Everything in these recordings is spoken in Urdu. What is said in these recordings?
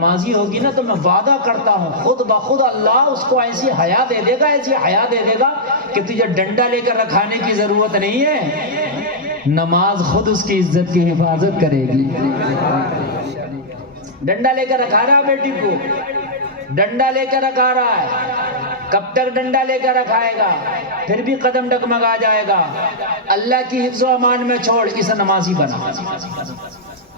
نمازی ہوگی نا تو میں وعدہ کرتا ہوں خود بخود اللہ اس کو ایسی حیا دے دے گا، ایسی حیا دے دے گا کہ تجھے ڈنڈا لے کر رکھانے کی ضرورت نہیں ہے، نماز خود اس کی عزت کی حفاظت کرے گی۔ ڈنڈا لے کر رکھا رہا بیٹی کو، ڈنڈا لے کر رکھا رہا ہے، کب تک ڈنڈا لے کر رکھائے گا؟ پھر بھی قدم ڈگمگا جائے گا۔ اللہ کی حفظ و امان میں چھوڑ، اسے نمازی بنا۔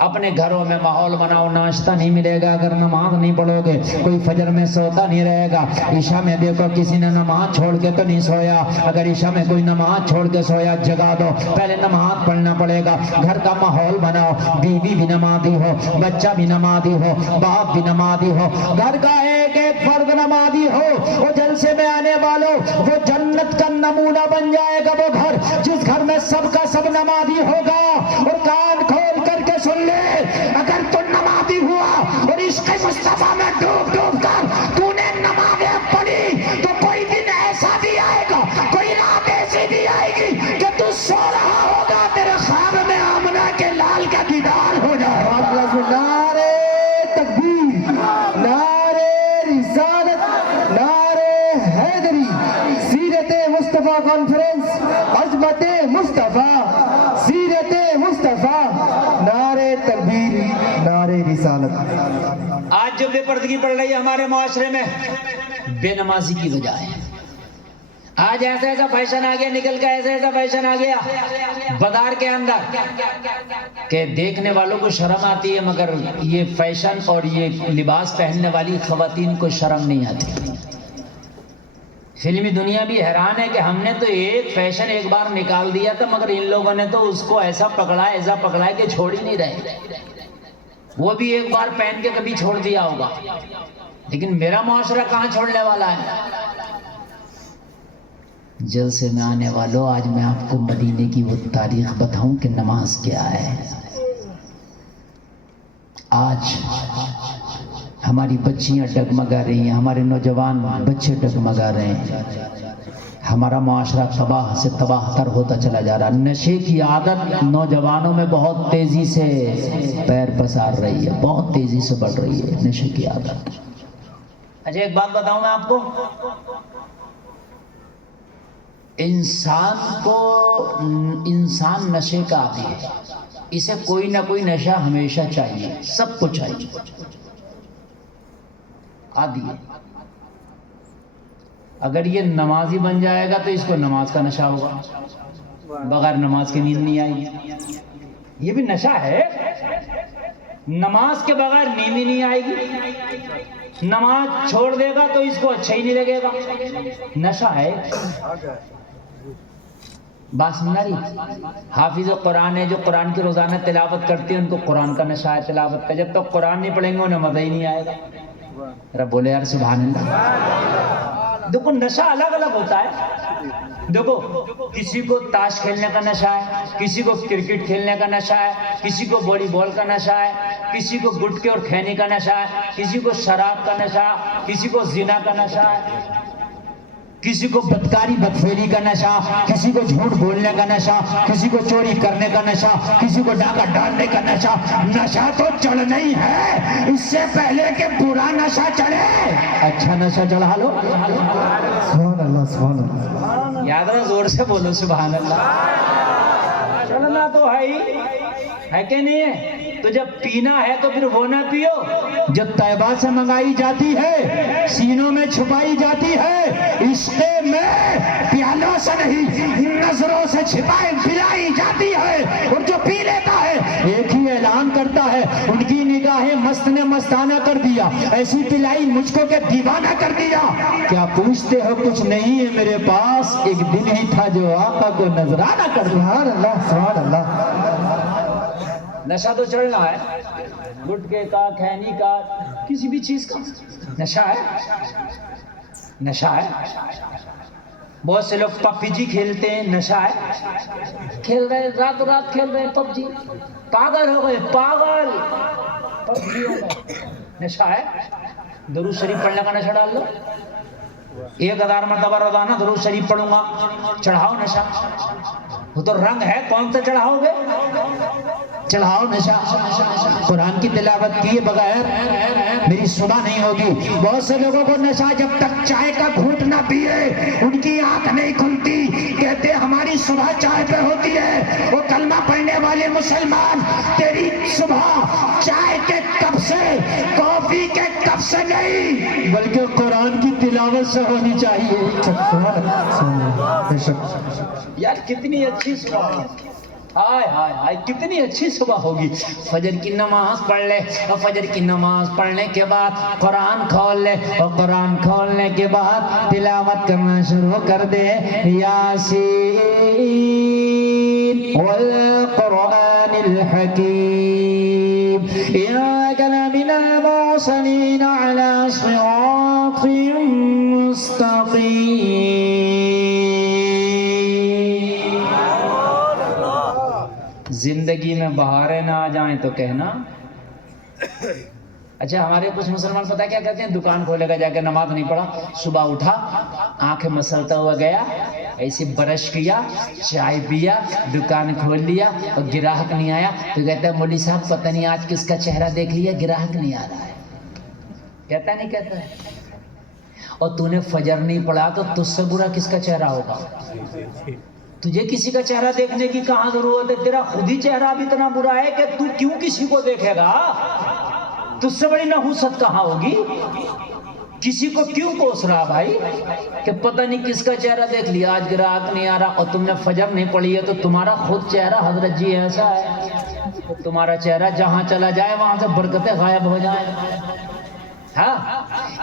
اپنے گھروں میں ماحول بناؤ، ناشتہ نہیں ملے گا اگر نماز نہیں پڑھو گے، کوئی فجر میں سوتا نہیں رہے گا، عشاء میں دیکھو کسی نے نماز چھوڑ کے تو نہیں سویا، اگر عشاء میں کوئی نماز چھوڑ کے سویا جگا دو، پہلے نماز پڑھنا پڑے گا۔ گھر کا ماحول بناؤ، بیوی بھی نمازی ہو، بچہ بھی نمازی ہو، باپ بھی نمازی ہو، گھر کا ایک ایک فرد نمازی ہو، وہ جلسے میں آنے والوں وہ جنت کا نمونہ بن جائے گا وہ گھر جس گھر میں سب کا سب نمازی ہوگا۔ اور کان کھول کر کے سن لے، اگر تو نمازی ہوا اور عشق مصطفیٰ میں ڈوب ڈوب کر تو نے نمازیں پڑھی تو کوئی دن ایسا بھی آئے گا، کوئی رات ایسی بھی آئے گی کہ تو سو رہا ہوگا، تیرے خواب میں آمنہ کے لال کا دیدار ہو جائے گا۔ نعرہ تکبیر، نعرہ رسالت، نعرہ حیدری، سیرت مصطفیٰ کانفرنس، عظمت مصطفیٰ، سیرت مصطفیٰ، نعرہ تکبیر، نعرہ رسالت۔ آج جو بے پردگی پڑ رہی ہے ہمارے معاشرے میں بے نمازی کی وجہ ہے۔ آج ایسا ایسا فیشن آ گیا، نکل کا ایسا ایسا فیشن آ گیا بازار کے اندر کہ دیکھنے والوں کو شرم آتی ہے، مگر یہ فیشن اور یہ لباس پہننے والی خواتین کو شرم نہیں آتی۔ فلمی دنیا بھی حیران ہے کہ ہم نے تو ایک فیشن ایک بار نکال دیا تھا، مگر ان لوگوں نے تو اس کو ایسا پکڑا ہے کہ چھوڑ ہی نہیں رہے۔ وہ بھی ایک بار پہن کے کبھی چھوڑ دیا ہوگا، لیکن میرا معاشرہ کہاں چھوڑنے والا ہے؟ جلسے میں آنے والوں، آج میں آپ کو مدینے کی وہ تاریخ بتاؤں کہ نماز کیا ہے۔ آج ہماری بچیاں ڈگمگا رہی ہیں، ہمارے نوجوان بچے ڈگمگا رہے ہیں، ہمارا معاشرہ تباہ سے تباہ تر ہوتا چلا جا رہا۔ نشے کی عادت نوجوانوں میں بہت تیزی سے پیر پسار رہی ہے، بہت تیزی سے بڑھ رہی ہے نشے کی عادت۔ اچھا ایک بات بتاؤں میں آپ کو، انسان نشے کا عادی ہے، اسے کوئی نہ کوئی نشہ ہمیشہ چاہیے، سب کو چاہیے، عادی ہے۔ اگر یہ نمازی بن جائے گا تو اس کو نماز کا نشہ ہوگا، بغیر نماز کے نیند نہیں آئے گی، یہ بھی نشہ ہے۔ نماز کے بغیر نیند ہی نہیں آئے گی، نماز چھوڑ دے گا تو اس کو اچھا ہی نہیں لگے گا، نشہ ہے۔ بات سمجھا رہی؟ حافظ قرآن ہے جو قرآن کی روزانہ تلاوت کرتے ہیں، ان کو قرآن کا نشہ ہے تلاوت کا، جب تک قرآن نہیں پڑھیں گے انہیں مزہ ہی نہیں آئے گا۔ ذرا بولے یار سبحان اللہ۔ دیکھو نشہ الگ الگ ہوتا ہے، دیکھو کسی کو تاش کھیلنے کا نشہ ہے، کسی کو کرکٹ کھیلنے کا نشہ ہے، کسی کو والی بال کا نشہ ہے، کسی کو گٹکے اور کھینے کا نشہ ہے، کسی کو شراب کا نشہ، کسی کو زنا کا نشہ ہے، کسی کو بدکاری بدفعلی کا نشہ، کسی کو جھوٹ بولنے کا نشہ، کسی کو چوری کرنے کا نشہ، کسی کو ڈاکہ ڈالنے کا نشہ۔ نشہ تو چڑھنا ہی ہے، اس سے پہلے کہ برا نشہ چڑھے اچھا نشہ چڑھا لو۔ سبحان اللہ، سبحان اللہ، یاد رہا، زور سے بولو سبحان اللہ۔ چڑھنا تو ہے کہ نہیں ہے؟ تو جب پینا ہے تو پھر وہ نہ پیو جو طیبہ سے منگائی جاتی ہے، سینوں میں چھپائی جاتی ہے، عشق میں پیالوں سے نہیں نظروں سے چھپائی پلائی جاتی ہے، اور جو پی لیتا ہے ایک ہی اعلان کرتا ہے، ان کی نگاہیں مست نے مستانہ کر دیا، ایسی پلائی مجھ کو کہ دیوانہ کر دیا۔ کیا پوچھتے ہو کچھ نہیں ہے میرے پاس، ایک دن ہی تھا جو آقا کو نذرانہ کر دیا۔ سبحان اللہ، سبحان اللہ۔ نشہ تو چڑھنا ہے، گٹکے کا، کھینی کا، کسی بھی چیز کا نشہ ہے، نشہ ہے۔ بہت سے لوگ پب جی کھیلتے ہیں، نشہ ہے، کھیل رہے رات رات کھیل رہے پب جی، پاگل ہو گئے، پاگل پب جی ہو گئے، نشہ ہے۔ درود شریف پڑھنے کا نشہ ڈال لو، 1000 مرتبہ روزانہ درود شریف پڑھوں گا، چڑھاؤ نشہ۔ وہ تو رنگ ہے، کون سا چڑھاؤ گے؟ چلاؤ نشا، قرآن کی تلاوت کیے بغیر میری صبح نہیں ہوگی۔ بہت سے لوگوں کو نشا جب تک چائے کا گھونٹ نہ پیے ان کی آنکھ نہیں کھلتی، کہتے ہماری صبح چائے پہ ہوتی ہے۔ وہ کلمہ پڑھنے والے مسلمان، تیری صبح چائے کے کپ سے، کافی کے کپ سے نہیں بلکہ قرآن کی تلاوت سے ہونی چاہیے۔ یار کتنی اچھی صبح ہے، ہائے ہائے ہائے کتنی اچھی صبح ہوگی۔ فجر کی نماز پڑھ لے اور فجر کی نماز پڑھنے کے بعد قرآن کھول لے اور قرآن کھولنے کے بعد تلاوت کرنا شروع کر دے۔ یاسین والقرآن الحکیم انک لمن المرسلین علی صراط مستقیم۔ زندگی میں بہاریں نہ آ جائیں تو کہنا۔ اچھا ہمارے کچھ مسلمان پتہ کیا کہتے ہیں، دکان کھولے گا جا کے نماز نہیں پڑھا، صبح اٹھا آنکھیں مسلتا ہوا گیا، ایسے برش کیا، چائے پیا، دکان کھول لیا اور گراہک نہیں آیا تو کہتا ہے مولوی صاحب پتہ نہیں آج کس کا چہرہ دیکھ لیا گراہک نہیں آ رہا ہے۔ کہتا نہیں کہتا ہے؟ اور تو نے فجر نہیں پڑھا تو تجھ سے برا کس کا چہرہ ہوگا؟ تجھے کسی کا چہرہ دیکھنے کی کہاں ضرورت ہے؟ تیرا خود ہی چہرہ اب اتنا برا ہے کہ تو کیوں کسی کو دیکھے گا؟ تجھ سے بڑی نحوست کہاں ہوگی؟ کسی کو کیوں کوس رہا بھائی کہ پتہ نہیں کس کا چہرہ دیکھ لیا آج گراہک نہیں آ رہا، اور تم نے فجر نہیں پڑھی ہے تو تمہارا خود چہرہ حضرت جی ایسا ہے تمہارا چہرہ جہاں چلا جائے وہاں سے برکتیں غائب ہو جائیں۔ ہاں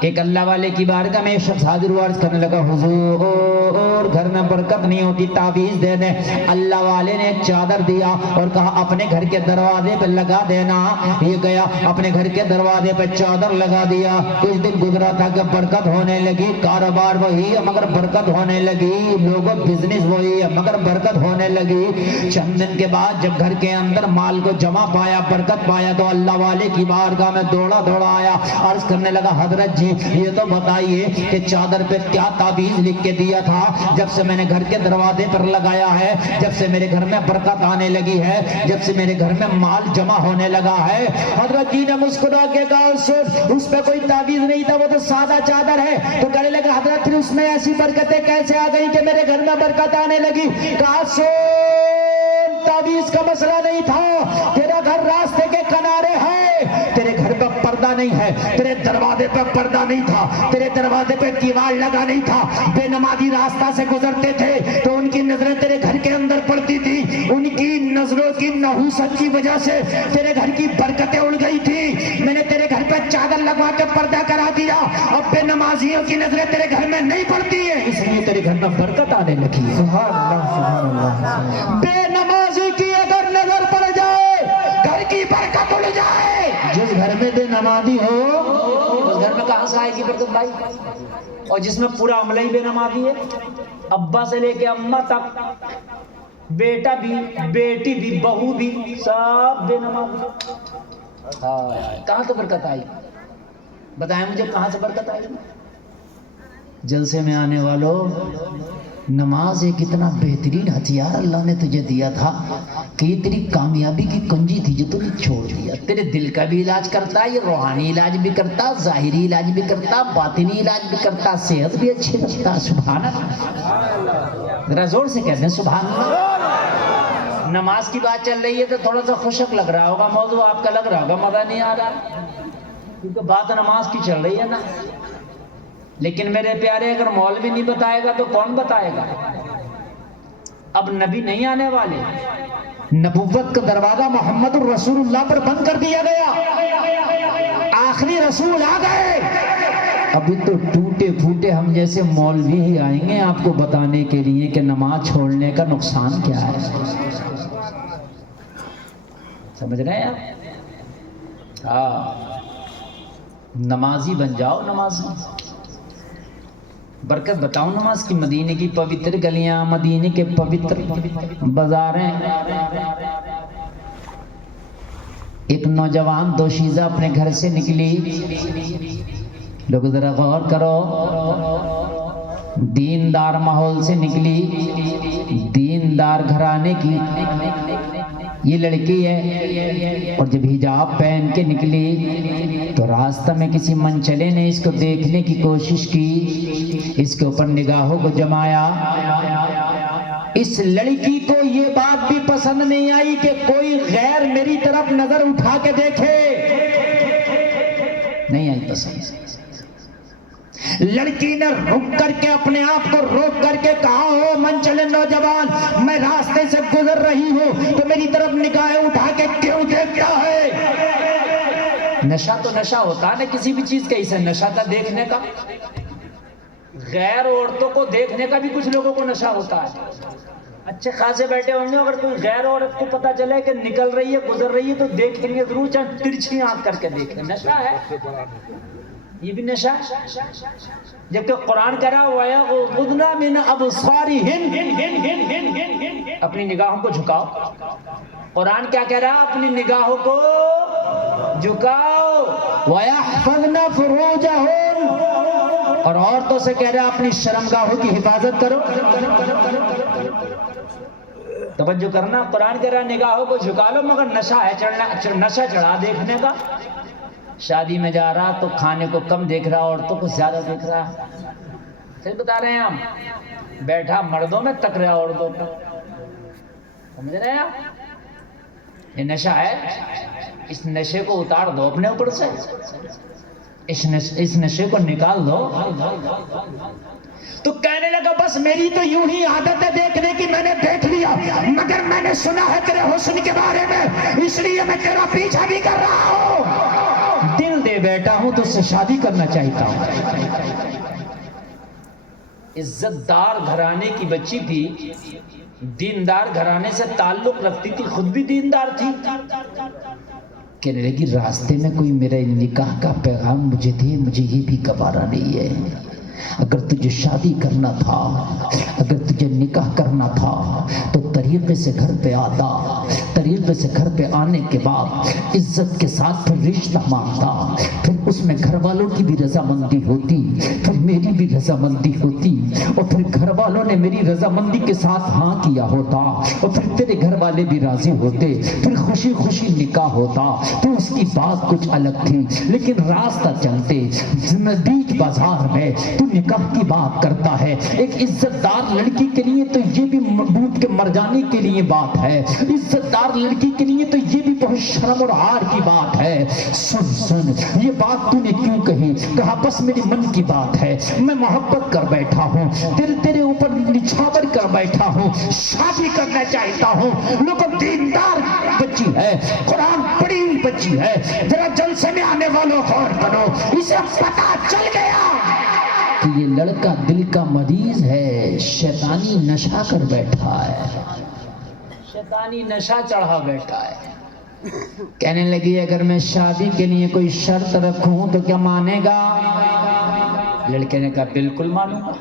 ایک اللہ والے کی بارگاہ میں ایک شخص حاضر ہوا، عرض کرنے لگا حضور گھر میں برکت نہیں ہوتی، تعویذ دے دیں۔ اللہ والے نے ایک چادر دیا اور کہا اپنے گھر کے دروازے پہ لگا دینا۔ یہ گیا اپنے گھر کے دروازے پہ چادر لگا دیا۔ کچھ دن گزرا تھا کہ برکت ہونے لگی، کاروبار وہی ہے مگر برکت ہونے لگی، لوگوں بزنس وہی ہے مگر برکت ہونے لگی۔ چند دن کے بعد جب گھر کے اندر مال کو جمع پایا، برکت پایا تو اللہ والے کی بارگاہ میں دوڑا دوڑا آیا، عرض کرنے لگا حضرت جی یہ تو بتائیے کہ چادر پہ کیا تعویذ لکھ کے دیا تھا؟ جب سے میں نے گھر کے دروازے پر لگایا ہے، جب سے میرے گھر میں برکت آنے لگی ہے، جب سے میرے گھر میں مال جمع ہونے لگا ہے۔ حضرت جی نے مسکرا کے کہا اس پہ کوئی تعویذ نہیں تھا، وہ تو سادہ چادر ہے۔ تو کہنے لگا حضرت پھر اس میں ایسی برکتیں کیسے آ گئی کہ میرے گھر میں برکت آنے لگی؟ کہا سن تعویذ کا مسئلہ نہیں تھا، تیرا گھر راستے کے کنارے ہے، تیرے گھر پہ پردہ نہیں ہے، تیرے دروازے پہ پردہ نہیں تھا، تیرے دروازے پہ دیوار لگا نہیں تھا، بے نمازی راستہ سے گزرتے تھے تو ان کی نظریں تیرے گھر کے اندر پڑتی تھی، ان کی نظروں کی نحوست کی وجہ سے تیرے گھر کی برکتیں اڑ گئی تھی۔ میں نے تیرے گھر پہ چادر لگوا کے پردہ کرا دیا، اب بے نمازیوں کی نظریں تیرے گھر میں نہیں پڑتی ہیں، اس لیے تیرے گھر میں برکت آنے لگی ہے۔ سبحان اللہ سبحان اللہ۔ بے نمازی کی اگر نظر پڑ جائے گھر کی برکت اڑ جائے۔ جس گھر میں بے نمازی ہو اس گھر میں کہاں سے آئے گی برکت بھائی؟ اور جس میں پورا عملہ ہی بے نمازی ہے، ابا سے لے کے اماں تک، بیٹا بھی بیٹی بھی بہو بھی سب بے نمازی، کہاں سے برکت آئی؟ بتائیں مجھے کہاں سے برکت آئی؟ جلسے میں آنے والوں، نماز ایک اتنا بہترین ہتھیار اللہ نے تجھے دیا تھا کہ یہ تیری کامیابی کی کنجی تھی جو تو نے چھوڑ دیا۔ تیرے دل کا بھی علاج کرتا، یہ روحانی علاج بھی کرتا، ظاہری علاج بھی کرتا، باطنی علاج بھی کرتا، صحت بھی اچھی رکھتا۔ سبحان اللہ، ذرا زور سے کہتے ہیں سبحان اللہ۔ نماز کی بات چل رہی ہے تو تھوڑا سا خوشک لگ رہا ہوگا، موضوع آپ کا لگ رہا ہوگا مزہ نہیں آ رہا، کیونکہ بات نماز کی چل رہی ہے نا۔ لیکن میرے پیارے اگر مولوی نہیں بتائے گا تو کون بتائے گا؟ اب نبی نہیں آنے والے، نبوت کا دروازہ محمد الرسول اللہ پر بند کر دیا گیا، آخری رسول آ گئے۔ ابھی تو ٹوٹے پھوٹے ہم جیسے مولوی ہی آئیں گے آپ کو بتانے کے لیے کہ نماز چھوڑنے کا نقصان کیا ہے۔ سمجھ رہے ہیں آپ؟ ہاں، نمازی بن جاؤ، نمازی برکت بتاؤں نماز کی۔ مدینے کی پوتر گلیاں، مدینے کے پوتر بازاریں۔ ایک نوجوان دوشیزہ اپنے گھر سے نکلی، لوگ ذرا غور کرو، دیندار ماحول سے نکلی، دیندار گھرانے کی، یہ لڑکی ہے اور جب حجاب پہن کے نکلی تو راستہ میں کسی منچلے نے اس کو دیکھنے کی کوشش کی، اس کے اوپر نگاہوں کو جمایا۔ اس لڑکی کو یہ بات بھی پسند نہیں آئی کہ کوئی غیر میری طرف نظر اٹھا کے دیکھے، نہیں آئی پسند۔ لڑکی نے رک کر کے اپنے آپ کو روک کر کے کہا، ہو منچلے نوجوان، میں راستے سے گزر رہی ہوں تو میری طرف نگاہیں اٹھا کے کیوں دیکھتا ہے؟ نشہ تو نشہ ہوتا ہے نا کسی بھی چیز کا، اسے نشہ تھا دیکھنے کا۔ غیر عورتوں کو دیکھنے کا بھی کچھ لوگوں کو نشہ ہوتا ہے۔ اچھے خاصے بیٹھے ہوں گے، اگر کوئی غیر عورت کو پتا چلے کہ نکل رہی ہے گزر رہی ہے تو دیکھیں گے ضرور، چاہے ترچھی آنکھ کر کے دیکھیں۔ نشہ ہے یہ بھی نشہ، جبکہ قرآن کہہ رہا ہے وَيَغْضُضْنَ مِنْ أَبْصَارِهِنَّ، اپنی نگاہوں کو جھکاؤ۔ قرآن کیا کہہ رہا ہے؟ اپنی نگاہوں کو جھکاؤ۔ وَيَحْفَظْنَ فُرُوجَهُنَّ، اور عورتوں سے کہہ رہا ہے اپنی شرمگاہوں کی حفاظت کرو۔ توجہ کرنا، قرآن کہہ رہا ہے نگاہوں کو جھکا لو، مگر نشہ ہے نشہ چڑھا دیکھنے کا۔ شادی میں جا رہا تو کھانے کو کم دیکھ رہا، عورتوں کو زیادہ دیکھ رہا۔ پھر بتا رہے ہیں ہم، بیٹھا مردوں میں تک رہا عورتوں کو، سمجھ رہے ہیں آپ؟ یہ نشہ ہے، اس نشے کو اتار دو اپنے اوپر سے، اس نشے کو نکال دو۔ تو کہنے لگا بس میری تو یوں ہی عادت ہے دیکھنے کی، میں نے دیکھ لیا، مگر میں نے سنا ہے تیرے حسن کے بارے میں، اس لیے میں تیرا پیچھا بھی کر رہا ہوں، دل دے بیٹھا ہوں تو اس سے شادی کرنا چاہتا ہوں۔ عزت دار گھرانے کی بچی تھی، دیندار گھرانے سے تعلق رکھتی تھی، خود بھی دیندار تھی۔ کہنے لگی راستے میں کوئی میرے نکاح کا پیغام مجھے دے، مجھے یہ بھی گوارا نہیں ہے۔ اگر تجھے شادی کرنا تھا، اگر تجھے نکاح کرنا تھا تو طریقے سے گھر پہ آتا، طریقے سے گھر پہ آنے کے بعد عزت کے ساتھ پھر رشتہ مانگتا، پھر اس میں گھر والوں کی بھی رضامندی ہوتی، پھر میری بھی رضامندی ہوتی، اور پھر گھر والوں نے میری رضامندی کے ساتھ ہاں کیا ہوتا، اور پھر تیرے گھر والے بھی راضی ہوتے، پھر خوشی خوشی نکاح ہوتا۔ تو اس کی بات کچھ الگ تھی، لیکن راستہ چلتے نزدیک بازار میں تو نکاح کی بات کرتا ہے۔ ایک عزت دار لڑکی کے لیے تو یہ بھی ڈوب کے مر جانے کے لیے بات ہے، عزت دار لڑکی کے لیے تو یہ بھی بہت شرم اور عار کی بات ہے۔ سن یہ بات تو نے کیوں کہی؟ کہا بس میری من کی بات ہے، میں محبت کر بیٹھا ہوں، تیرے اوپر نچھاور کر بیٹھا ہوں، شادی کرنا چاہتا ہوں۔ لوگوں دیندار بچی ہے، قرآن پڑھی ہوئی بچی ہے، ذرا جلسے میں آنے والوں غور کرو، اسے پتا چل گیا کہ یہ لڑکا دل کا مریض ہے، شیطانی نشہ کر بیٹھا ہے، شیطانی نشہ چڑھا بیٹھا ہے۔ کہنے لگی اگر میں شادی کے لیے کوئی شرط رکھوں تو کیا مانے گا؟ لڑکے نے کہا بالکل مانوں گا،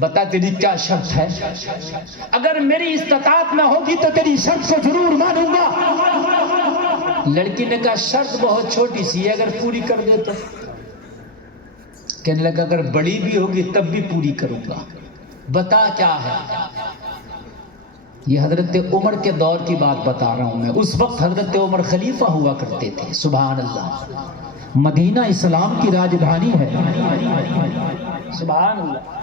بتا تیری کیا شرط ہے؟ اگر میری استطاعت نہ ہوگی تو تیری شرط کو ضرور مانوں گا۔ لڑکی نے کہا شرط بہت چھوٹی سی ہے، اگر پوری کر دے تو۔ کہنے لگا اگر بڑی بھی ہوگی تب بھی پوری کروں گا، بتا کیا ہے؟ یہ حضرت عمر کے دور کی بات بتا رہا ہوں میں، اس وقت حضرت عمر خلیفہ ہوا کرتے تھے۔ سبحان اللہ، مدینہ اسلام کی راجدھانی ہے، سبحان اللہ،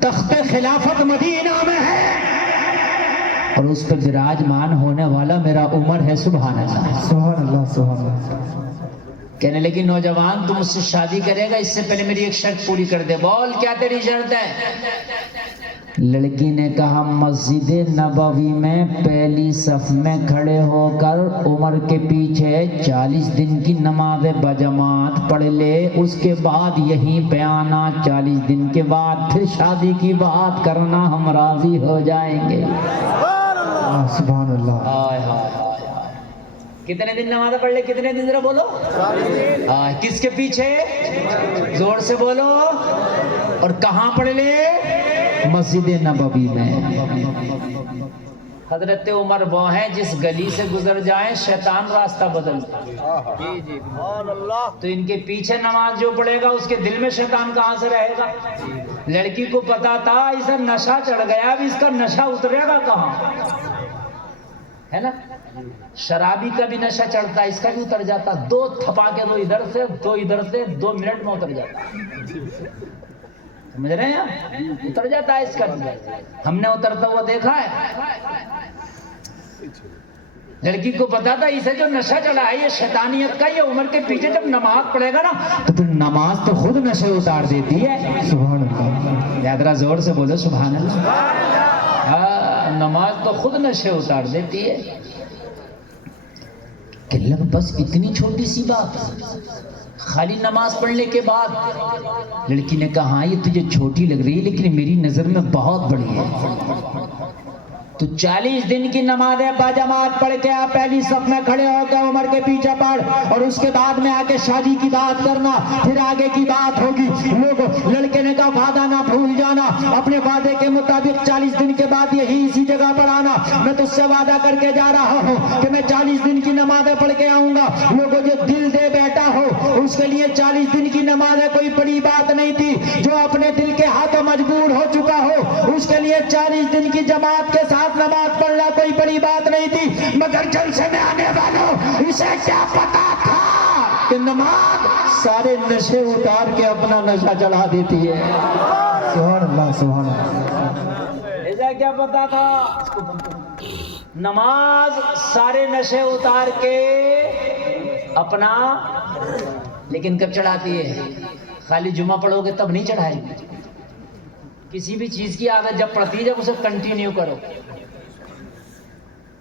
تخت خلافت مدینہ میں ہے، اور اس پر براجمان ہونے والا میرا عمر ہے۔ سبحان اللہ، سبحان اللہ، سبحان اللہ۔ کہنے لگی نوجوان تم مجھ سے شادی کرے گا، اس سے پہلے میری ایک شرط پوری کر دے، بول کیا تیری شرط ہے؟ لڑکی نے کہا مسجد نبوی میں پہلی صف میں کھڑے ہو کر عمر کے پیچھے 40 دن کی نماز بجماعت پڑھ لے، اس کے بعد یہیں پہ آنا، 40 دن کے بعد پھر شادی کی بات کرنا، ہم راضی ہو جائیں گے۔ سبحان اللہ۔ ہائے ہائے، کتنے دن نماز پڑھ لے؟ کتنے دن؟ ذرا بولو۔ کس کے پیچھے؟ زور سے بولو۔ اور کہاں پڑھ لے؟ مسجد نبوی میں۔ حضرت عمر وہ ہیں جس گلی سے گزر جائیں شیطان راستہ بدلتا ہے، تو ان کے پیچھے نماز جو پڑھے گا اس کے دل میں شیطان کہاں سے رہے گا؟ لڑکی کو پتا تھا اسے نشہ چڑھ گیا، اب اس کا نشہ اترے گا کہاں، ہے نا؟ شرابی کا بھی نشہ چڑھتا ہے، اس کا بھی اتر جاتا، 2 تھپا کے 2 ادھر سے 2 ادھر سے 2 منٹ میں اتر جاتا، سمجھ رہے ہیں؟ اتر جاتا ہے اس کا، ہم نے اترتا ہوا دیکھا ہے۔ لڑکی کو پتا تھا اسے جو نشہ چڑھا ہے یہ شیطانیت کا، یہ عمر کے پیچھے جب نماز پڑھے گا نا تو پھر نماز تو خود نشے اتار دیتی ہے۔ سبحان اللہ، یا ذرا زور سے بولو سبحان اللہ۔ ہاں، نماز تو خود نشے اتار دیتی ہے۔ کہ لگ بس اتنی چھوٹی سی بات، خالی نماز پڑھنے کے بعد لڑکی نے کہا ہاں یہ تجھے چھوٹی لگ رہی ہے لیکن میری نظر میں بہت بڑی ہے۔ تو 40 دن کی نمازیں باجماعت پڑھ کے آپ پہلی صف میں کھڑے ہو کے عمر کے پیچھے پڑھ، اور اس کے بعد میں آگے شادی کی بات کرنا، پھر آگے کی بات ہوگی۔ لوگ لڑکے نے کہا وعدہ نہ بھول جانا، اپنے وعدے کے مطابق 40 دن کے بعد یہی اسی جگہ پر آنا، میں تجھ سے وعدہ کر کے جا رہا ہوں کہ میں 40 دن کی نمازیں پڑھ کے آؤں گا۔ لوگوں جو دل دے بیٹھا ہو اس کے لیے 40 دن کی نمازیں کوئی بڑی بات نہیں تھی، جو اپنے دل کے ہاتھوں مجبور ہو چکا ہو اس کے لیے 40 دن کی جماعت کے ساتھ نماز پڑھنا کوئی بڑی بات نہیں تھی۔ مگر جلسے میں آنے والوں اسے کیا پتا تھا کہ نماز سارے نشے اتار کے اپنا نشہ چڑھا دیتی ہے۔ سبحان اللہ، سبحان اللہ، اسے کیا پتا تھا نماز سارے نشے اتار کے اپنا، لیکن کب چڑھاتی ہے؟ خالی جمعہ پڑھو گے تب نہیں چڑھائے گی۔ کسی بھی چیز کی عادت جب پڑتی ہے جب اسے کنٹینیو کرو۔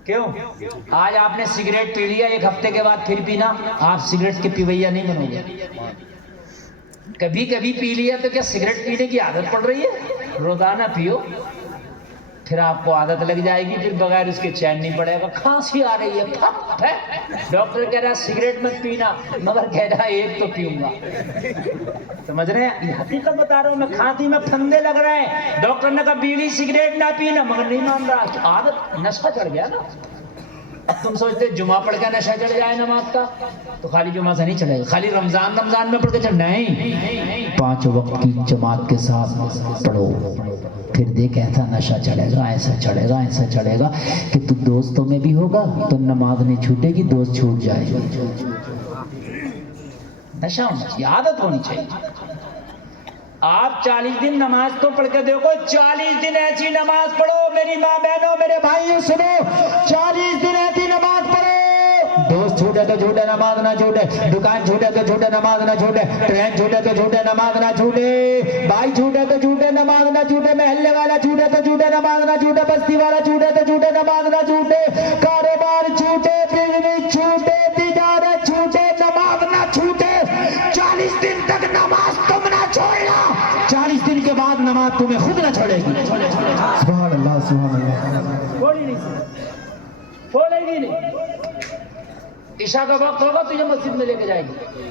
کیوں؟ آج آپ نے سگریٹ پی لیا، 1 ہفتے کے بعد پھر پینا، آپ سگریٹ کے پیویا نہیں بنو گے۔ کبھی کبھی پی لیا تو کیا سگریٹ پینے کی عادت پڑ رہی ہے؟ روزانہ پیو، پھر آپ کو عادت لگ جائے گی، پھر بغیر اس کے چین نہیں پڑے گا۔ کھانسی آ رہی ہے، پھپ ہے، ڈاکٹر کہہ رہا ہے سگریٹ مت پینا، مگر کہہ رہا ہے 1 تو پیوں گا۔ سمجھ رہے ہیں؟ یہ حقیقت بتا رہا ہوں میں، کھانسی میں پھندے لگ رہے ہیں، ڈاکٹر نے کہا بیڑی سگریٹ نہ پینا، مگر نہیں مان رہا، عادت نشہ چڑھ گیا نا۔ اب تم سوچتے جمعہ پڑھ کے نشہ چڑھ جائے نماز کا، تو خالی جمعہ سے نہیں چڑھے گا، خالی رمضان میں پڑھ کے چڑھ نہیں، 5 وقت کی جماعت کے ساتھ پڑھو، پھر دیکھ ایسا نشہ چڑھے گا، ایسا چڑھے گا، ایسا چڑھے گا کہ تو دوستوں میں بھی ہوگا تو نماز نہیں چھوٹے گی، دوست چھوٹ جائے گا۔ نشہ ہونا چاہیے، عادت ہونی چاہیے۔ آپ 40 دن نماز تو پڑھ کے دیکھو، 40 دن ایسی نماز پڑھو، میری ماں بہنوں میرے بھائیوں سنو، 40 دن ایسی نماز پڑھو، دوست چھوٹے تو چھوٹے نماز نہ چھوٹے، دکان چھوٹے تو چھوٹے نماز نہ چھوٹے، ٹرین چھوٹے تو چھوٹے نماز نہ چھوٹے، بھائی چھوٹے تو چھوٹے نماز نہ چھوٹے، محلے والا چھوٹے تو چھوٹے نماز نہ چھوٹے، بستی والا چھوٹے تو چھوٹے نماز نہ چھوٹے، کاروبار چھوٹے، بزنس چھوٹے، تجارت چھوٹے، نماز نہ چھوٹے۔ 40 دن تک نماز تم نہ چھوڑنا، 40 دن کے بعد نماز تمہیں خود نہ چھوڑے گی۔ سبحان اللہ، سبحان اللہ، چھوڑی نہیں، چھوڑے گی نہیں۔ عشاء کا وقت ہوگا تجھے مسجد میں لے کے جائے گی،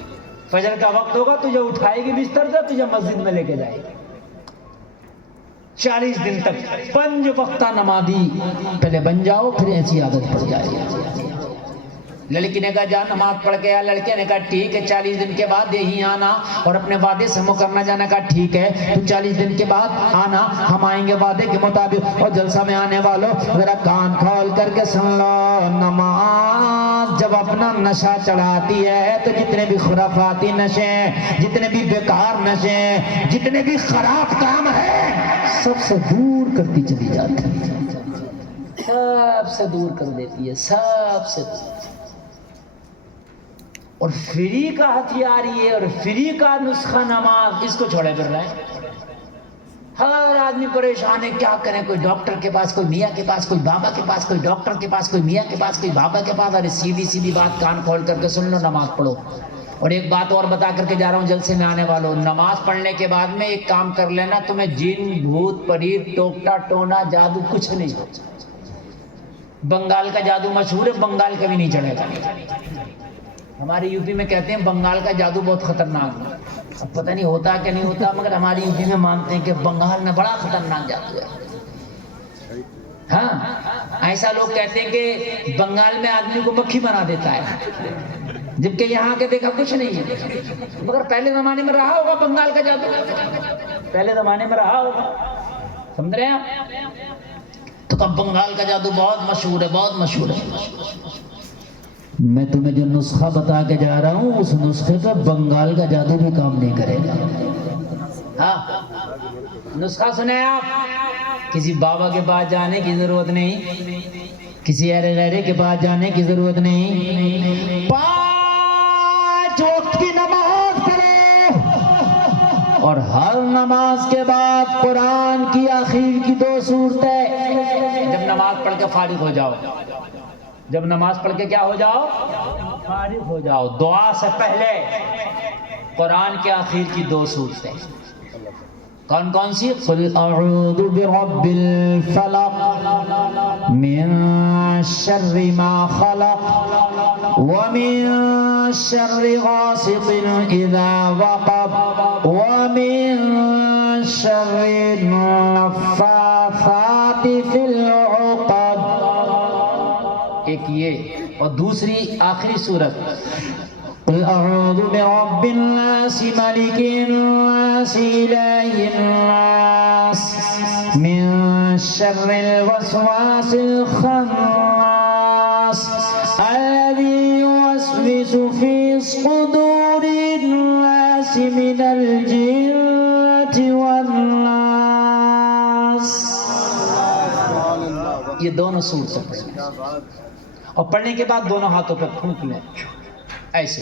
فجر کا وقت ہوگا تجھے اٹھائے گی بستر سے، تجھے مسجد میں لے کے جائے گی۔ 40 دن تک 5 وقتہ نمازی پہلے بن جاؤ، پھر ایسی عادت پڑ جائے گی۔ لڑکی نے کہا جا نماز پڑھ کے آ، لڑکے نے کہا ٹھیک ہے 40 دن کے بعد یہی آنا اور اپنے وعدے سے مکرنا جانا، کہا ٹھیک ہے تو 40 دن کے بعد آنا، ہم آئیں گے وعدے کے مطابق۔ اور جلسہ میں آنے والوں ذرا کان کھول کر کے سن لو، نماز جب اپنا نشہ چڑھاتی ہے تو جتنے بھی خرافاتی نشے ہیں، جتنے بھی بیکار نشے ہیں، جتنے بھی خراب کام ہیں، سب سے دور کرتی چلی جاتی ہے، سب سے دور کر دیتی ہے، سب سے دور۔ اور فری کا ہتھیار یہ اور فری کا نسخہ نماز، اس کو چھوڑے پھر رہے ہیں۔ ہر آدمی پریشان ہے، کیا کریں، کوئی ڈاکٹر کے پاس، کوئی میاں کے پاس، کوئی بابا کے پاس، کوئی ڈاکٹر کے پاس، کوئی میاں کے پاس، کوئی بابا کے پاس۔ ارے سیدھی سیدھی بات کان کھول کر کے سن لو، نماز پڑھو۔ اور ایک بات اور بتا کر کے جا رہا ہوں جلسے میں آنے والوں، نماز پڑھنے کے بعد میں ایک کام کر لینا، تمہیں جن بھوت پریت ٹوکٹا ٹونا جادو کچھ نہیں ہو۔ بنگال کا جادو مشہور ہے، بنگال کبھی نہیں چڑھے گا۔ ہمارے یو پی میں کہتے ہیں بنگال کا جادو بہت خطرناک ہے، اب پتہ نہیں ہوتا کہ نہیں ہوتا، مگر ہماری یو پی میں مانتے ہیں کہ بنگال میں بڑا خطرناک جادو ہے۔ ہاں ایسا لوگ کہتے ہیں کہ بنگال میں آدمی کو مکھی بنا دیتا ہے، جبکہ یہاں کے دیکھا کچھ نہیں ہے، مگر پہلے زمانے میں رہا ہوگا بنگال کا جادو، پہلے زمانے میں رہا ہوگا، سمجھ رہے ہیں آپ؟ تو کب بنگال کا جادو بہت مشہور ہے، بہت مشہور ہے۔ میں تمہیں جو نسخہ بتا کے جا رہا ہوں اس نسخے پہ بنگال کا جادو بھی کام نہیں کرے گا۔ ہاں نسخہ سنیں آپ، کسی بابا کے پاس جانے کی ضرورت نہیں، کسی ایرے غیرے کے پاس جانے کی ضرورت نہیں، 5 وقت کی نماز پڑھو اور ہر نماز کے بعد قرآن کی آخر کی 2 صورتیں، جب نماز پڑھ کے فارغ ہو جاؤ، جب نماز پڑھ کے کیا ہو جاؤ، فارغ ہو جاؤ، دعا سے پہلے قرآن کے آخر کی 2 صورتیں کون کون سی؟ قل اعوذ برب الفلق من شر ما خلق ومن شر غاسق اذا وقب ومن شر النفاثات في العقد، ایک یہ، اور دوسری آخری صورت قل اعوذ برب الناس ملک الناس الہ الناس من شر الوسواس الخناس الذي يوسوس في صدور الناس من الجنة والناس۔ یہ دونوں صورتیں پڑھیں اور پڑھنے کے بعد دونوں ہاتھوں پہ پھونک لیں ایسے،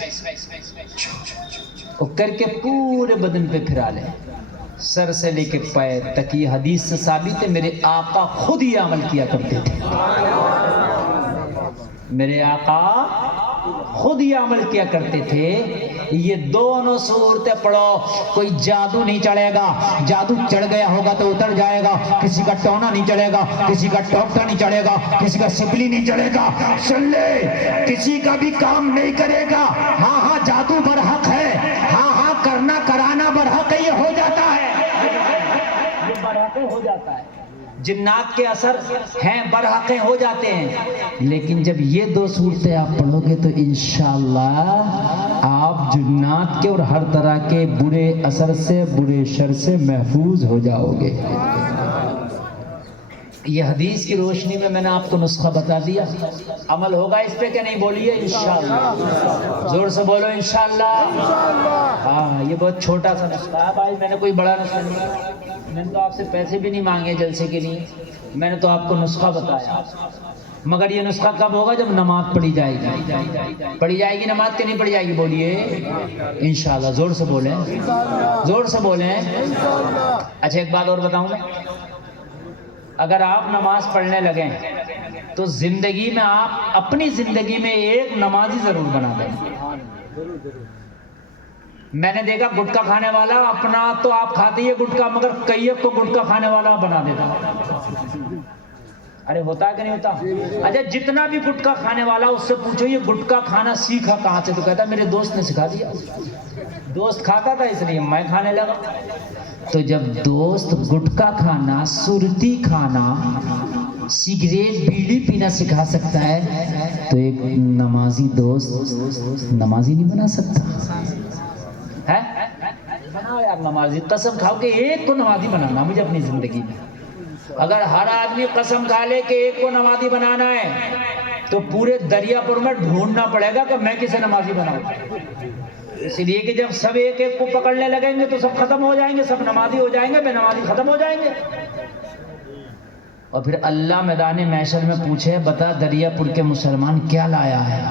اور کر کے پورے بدن پہ پھرا لیں، سر سے لے کے پیر تک۔ یہ حدیث سے ثابت ہے، میرے آقا خود یہ عمل کیا کرتے تھے، میرے آقا خود یہ عمل کیا کرتے تھے۔ یہ دونوں صورتیں پڑھو، کوئی جادو نہیں چڑھے گا، جادو چڑھ گیا ہوگا تو اتر جائے گا، کسی کا ٹونا نہیں چڑھے گا، کسی کا ٹوکتا نہیں چڑھے گا، کسی کا سپلی نہیں چڑھے گا، سن لے کسی کا بھی کام نہیں کرے گا۔ ہاں ہاں جادو برحق ہے، ہاں ہاں کرنا کرانا برحق ہے، یہ ہو جاتا ہے، یہ برحق ہو جاتا ہے، جنات کے اثر ہیں برحقیں ہو جاتے ہیں، لیکن جب یہ 2 صورتیں آپ پڑھو گے تو انشاءاللہ آپ جنات کے اور ہر طرح کے برے اثر سے، برے شر سے محفوظ ہو جاؤ گے۔ یہ حدیث کی روشنی میں نے آپ کو نسخہ بتا دیا، عمل ہوگا اس پہ کہ نہیں؟ بولیے انشاءاللہ، زور سے بولو انشاءاللہ۔ ہاں یہ بہت چھوٹا سا نسخہ ہے بھائی، میں نے کوئی بڑا نسخہ نہیں، میں نے تو آپ سے پیسے بھی نہیں مانگے جلسے کے لیے، میں نے تو آپ کو نسخہ بتایا، مگر یہ نسخہ کب ہوگا؟ جب نماز پڑھی جائے گی، پڑھی جائے گی نماز کہ نہیں پڑھی جائے گی؟ بولیے انشاءاللہ، زور سے بولیں، زور سے بولیں۔ اچھا ایک بات اور بتاؤں میں، اگر آپ نماز پڑھنے لگیں تو زندگی میں آپ اپنی زندگی میں ایک نمازی ضرور بنا دیں۔ میں نے دیکھا گٹکا کھانے والا اپنا تو آپ کھاتے ہی گٹکا، مگر کئی کو گٹکا کھانے والا بنا دیتا۔ ارے ہوتا ہے کہ نہیں ہوتا؟ اچھا جتنا بھی گٹکا کھانے والا اس سے پوچھو یہ گٹکا کھانا سیکھا کہاں سے؟ تو کہتا میرے دوست نے سکھا دیا، دوست کھاتا تھا اس لیے میں کھانے لگا۔ تو جب دوست گٹکا کھانا، سرتی کھانا، سگریٹ بیڑی پینا سکھا سکتا ہے تو ایک نمازی دوست نمازی نہیں بنا سکتا ہے؟ بناؤ یار نمازی، قسم کھاؤ کہ ایک کو نمازی بنانا مجھے اپنی زندگی میں۔ اگر ہر آدمی قسم کھا لے کہ ایک کو نمازی بنانا ہے تو پورے دریا پور میں ڈھونڈنا پڑے گا کہ میں کسے نمازی بناؤں، اس لیے کہ جب سب ایک ایک کو پکڑنے لگیں گے تو سب ختم ہو جائیں گے، سب نمازی ہو جائیں گے، بے نمازی ختم ہو جائیں گے۔ اور پھر اللہ میدان محشر میں پوچھے بتا دریا پور کے مسلمان کیا لایا ہے؟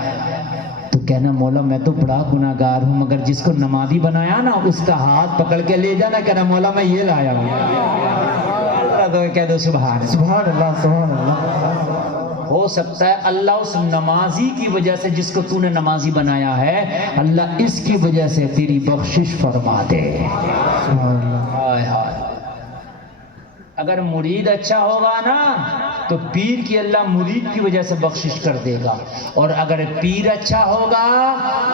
تو کہنا مولا میں تو بڑا گناہگار ہوں، مگر جس کو نمازی بنایا نا اس کا ہاتھ پکڑ کے لے جانا، کہنا مولا میں یہ لایا ہوں۔ تو کہہ دو سبحان اللہ، سبحان اللہ۔ ہو سکتا ہے اللہ اس نمازی کی وجہ سے جس کو تو نے نمازی بنایا ہے، اللہ اس کی وجہ سے تیری بخشش فرما دے۔ ہائے ہائے، اگر مرید اچھا ہوگا نا تو پیر کی اللہ مرید کی وجہ سے بخشش کر دے گا، اور اگر پیر اچھا ہوگا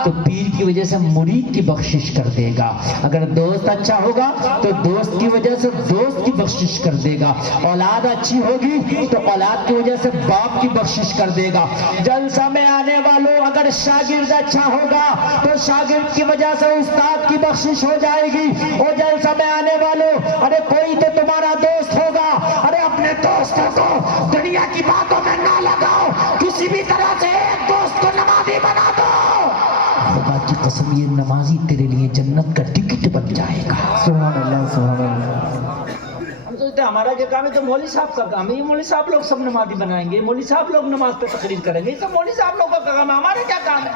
تو پیر کی وجہ سے مرید کی بخشش کر دے گا، اگر دوست اچھا ہوگا تو دوست کی وجہ سے دوست کی بخشش کر دے گا، اولاد اچھی ہوگی تو اولاد کی وجہ سے باپ کی بخشش کر دے گا۔ جلسہ میں آنے والوں اگر شاگرد اچھا ہوگا تو شاگرد کی وجہ سے استاد کی بخشش ہو جائے گی۔ اور جلسہ میں آنے والوں، ارے کوئی تو تمہارا دوست ہوگا، ارے اپنے دوستوں کو دنیا کی باتوں میں نہ لگاؤ، کسی بھی طرح سے ایک دوست کو نمازی بنا دو، خدا کی قسم یہ نمازی تیرے لیے جنت کا ٹکٹ بن جائے گا۔ سبحان اللہ سبحان اللہ۔ ہم سوچتے ہیں ہمارا جو کام ہے تو مولوی صاحب کا کام ہے، یہ مولوی صاحب لوگ سب نمازی بنائیں گے، مولوی صاحب لوگ نماز پہ تقریر کریں گے، یہ سب مولوی صاحب لوگوں کا کام ہے، ہمارا کیا کام ہے؟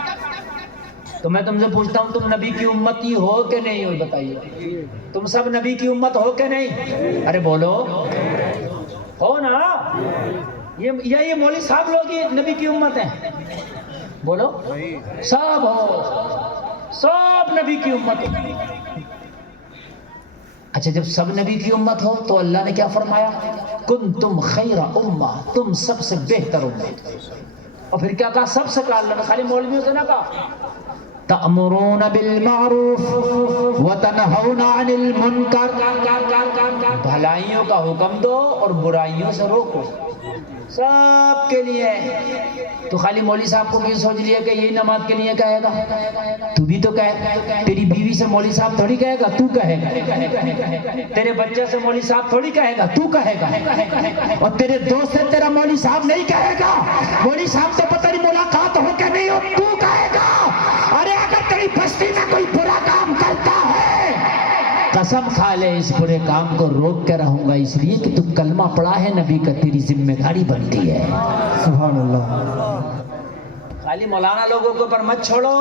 تو میں تم سے پوچھتا ہوں، تم نبی کی امتی ہو کہ نہیں ہو؟ بتائیے، تم سب نبی کی امت ہو کہ نہیں؟ ارے بولو، ہو نا؟ یہ مولوی صاحب لوگ ہی نبی کی امت ہیں؟ بولو، سب ہو، سب نبی کی امت ہو۔ اچھا جب سب نبی کی امت ہو تو اللہ نے کیا فرمایا؟ کنتم خیر امہ، تم سب سے بہتر امت۔ اور پھر کیا کہا؟ سب سے کہا اللہ نے، خالی مولویوں سے نہ کہا۔ تأمرون بالمعروف وتنہون عن المنکر، بھلائیوں کا حکم دو اور برائیوں سے روکو، سب کے لیے۔ تو خالی مولوی صاحب کو کیوں سوچ لیا کہ یہی نماز کے لیے کہے گا؟ تو بھی تو کہے، تیری بیوی سے مولوی صاحب تھوڑی کہے گا، تو کہے گا، تیرے بچے سے مولوی صاحب تھوڑی کہے گا، تو کہے گا، اور تیرے دوست سے تیرا مولوی صاحب نہیں کہے گا، مولوی صاحب سے پتہ نہیں ملاقات ہو کہ نہیں ہو، تو کہے گا۔ ارے اگر تیری بستی میں کوئی برا کام کرتا ہے، قسم کھا لے اس برے کام کو روک کے رہوں گا، اس لیے کہ تو کلمہ پڑھا ہے نبی کا، تیری ذمہ داری بنتی ہے۔ سبحان اللہ۔ خالی مولانا لوگوں کے اوپر مت چھوڑو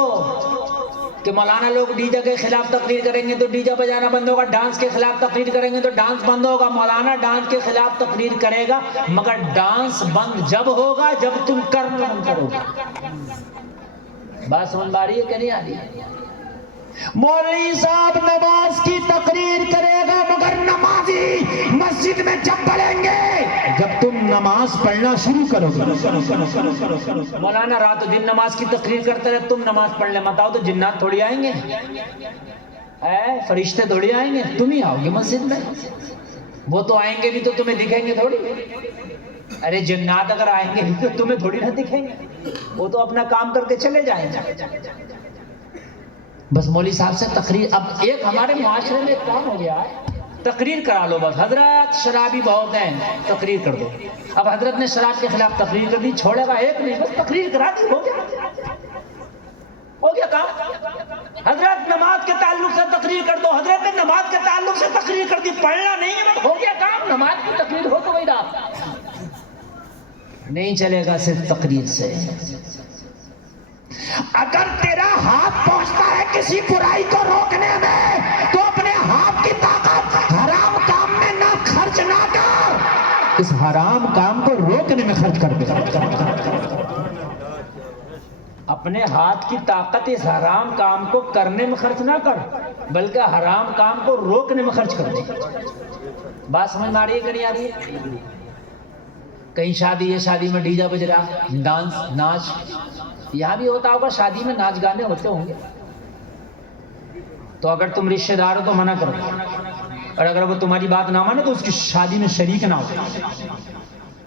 کہ مولانا لوگ ڈی جے کے خلاف تقریر کریں گے تو ڈی جے بجانا بند ہوگا، ڈانس کے خلاف تقریر کریں گے تو ڈانس بند ہوگا۔ مولانا ڈانس کے خلاف تقریر کرے گا مگر ڈانس بند جب ہوگا جب تم کرنا بند کرو گے۔ بات سمجھ آ رہی ہے کہ نہیں آ رہی ہے؟ مولوی صاحب نماز کی تقریر کرے گا مگر نمازی مسجد میں جب پڑھیں گے جب تم نماز پڑھنا شروع کرو گے۔ مولانا رات و دن نماز کی تقریر کرتے رہے، تم نماز پڑھ لے مت آؤ تو جنات تھوڑی آئیں گے، فرشتے تھوڑی آئیں گے، تم ہی آؤ گے مسجد میں۔ وہ تو آئیں گے بھی تو تمہیں دکھیں گے تھوڑی، ارے جنات اگر آئیں گے تو تمہیں تھوڑی نہ دکھیں گے، وہ تو اپنا کام کر کے چلے جائیں گے۔ بس مولوی صاحب سے تقریر، اب ایک ہمارے معاشرے میں کام ہو گیا ہے، تقریر کرا لو بس، حضرات شرابی بہت ہیں تقریر کر دو۔ اب حضرت نے شراب کے خلاف تقریر کر دی، چھوڑے گا ایک نہیں، بس تقریر کرا دی، ہو گیا کام۔ حضرت نماز کے تعلق سے تقریر کر دو، حضرت نے نماز کے تعلق سے تقریر کر دی، پڑھنا نہیں ہے، ہو گیا کام۔ نماز کی تقریر ہو تو وہی رات نہیں چلے گا صرف تقریر سے۔ اگر تیرا ہاتھ پہنچتا ہے کسی برائی کو روکنے میں تو اپنے ہاتھ کی طاقت حرام کام میں نہ خرچ نہ کر، اس حرام کام کو روکنے میں خرچ کر دے۔ اپنے ہاتھ کی طاقت اس حرام کام کو کرنے میں خرچ نہ کر بلکہ حرام کام کو روکنے میں خرچ کر دے۔ بات سمجھ میں آ رہی ہے کہ نہیں آ رہی ہے؟ کہیں شادی ہے، شادی میں ڈی جے بج رہا، ڈانس ناچ، یہاں بھی ہوتا ہوگا، شادی میں ناچ گانے ہوتے ہوں گے، تو اگر تم رشتہ دار ہو تو منع کرو، اور اگر وہ تمہاری بات نہ مانے تو اس کی شادی میں شریک نہ ہو،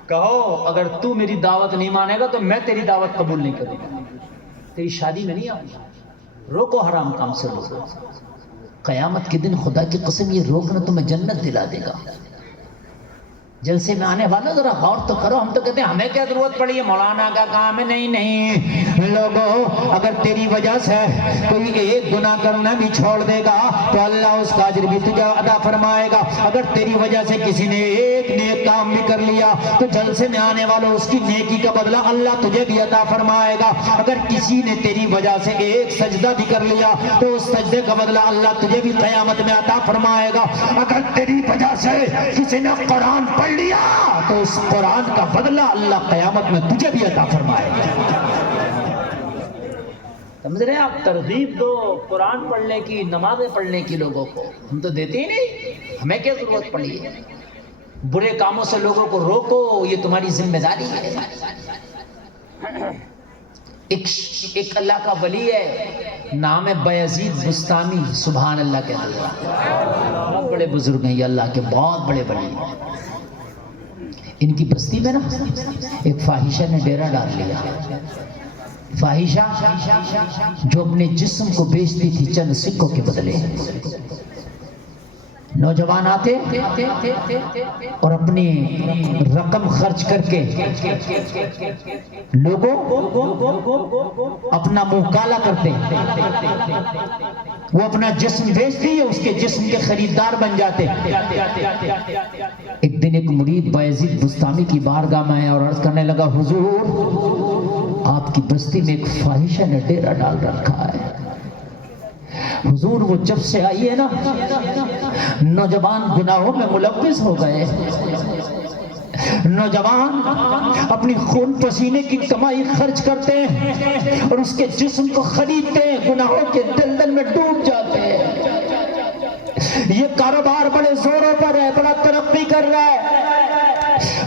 کہو اگر تو میری دعوت نہیں مانے گا تو میں تیری دعوت قبول نہیں کروں گا، تیری شادی میں نہیں آؤں گا۔ روکو حرام کام سے، روکو، قیامت کے دن خدا کی قسم یہ روکنا تمہیں جنت دلا دے گا۔ جلسے میں آنے والا ذرا غور تو کرو، ہم تو کہتے ہیں ہمیں کیا ضرورت پڑی ہے، مولانا کا کام ہے، نہیں نہیں لوگوں، اگر تیری وجہ سے کوئی ایک گناہ کرنا بھی چھوڑ دے گا تو اللہ اس کا اجر بھی تجھے عطا فرمائے گا، اگر تیری وجہ سے کسی نے ایک نیک کام بھی کر لیا تو جلسے میں آنے والوں اس کی نیکی کا بدلہ اللہ تجھے بھی عطا فرمائے گا، اگر کسی نے تیری وجہ سے ایک سجدہ بھی کر لیا تو اس سجدے کا بدلہ اللہ تجھے بھی قیامت میں عطا فرمائے گا، اگر تیری وجہ سے کسی نے قرآن پڑھ لیا تو اس قرآن کا بدلہ اللہ قیامت میں تجھے بھی عطا فرمائے گا۔ سمجھ رہے ہیں آپ؟ ترغیب دو قرآن پڑھنے کی، نمازیں پڑھنے کی لوگوں کو، ہم تو دیتے ہی نہیں، ہمیں کیا ضرورت پڑی ہے؟ برے کاموں سے لوگوں کو روکو، یہ تمہاری ذمہ داری ہے۔ ایک اللہ کا ولی ہے، نام ہے بایزید بستامی، سبحان اللہ کہتے ہیں، بہت بڑے بزرگ ہیں یہ اللہ کے، بہت بڑے ولی۔ ان کی بستی میں نا ایک فاحشہ نے ڈیرا ڈال لیا۔ فاحشہ جو اپنے جسم کو بیچتی تھی چند سکوں کے بدلے۔ نوجوان آتے اور اپنی رقم خرچ کر کے لوگوں اپنا منہ کالا کرتے، وہ اپنا جسم بیچتی ہے، اس کے جسم کے خریدار بن جاتے۔ ایک دن ایک مرید بایزید بستامی کی بارگاہ میں آیا اور عرض کرنے لگا، حضور آپ کی بستی میں ایک فاحشہ نے ڈیرا ڈال رکھا ہے۔ حضور وہ جب سے آئی ہے نا نوجوان گناہوں میں ملوث ہو گئے، نوجوان اپنی خون پسینے کی کمائی خرچ کرتے ہیں اور اس کے جسم کو خریدتے ہیں، گناہوں کے دلدل میں ڈوب جاتے ہیں۔ یہ کاروبار بڑے زوروں پر ہے، بڑا ترقی کر رہا ہے،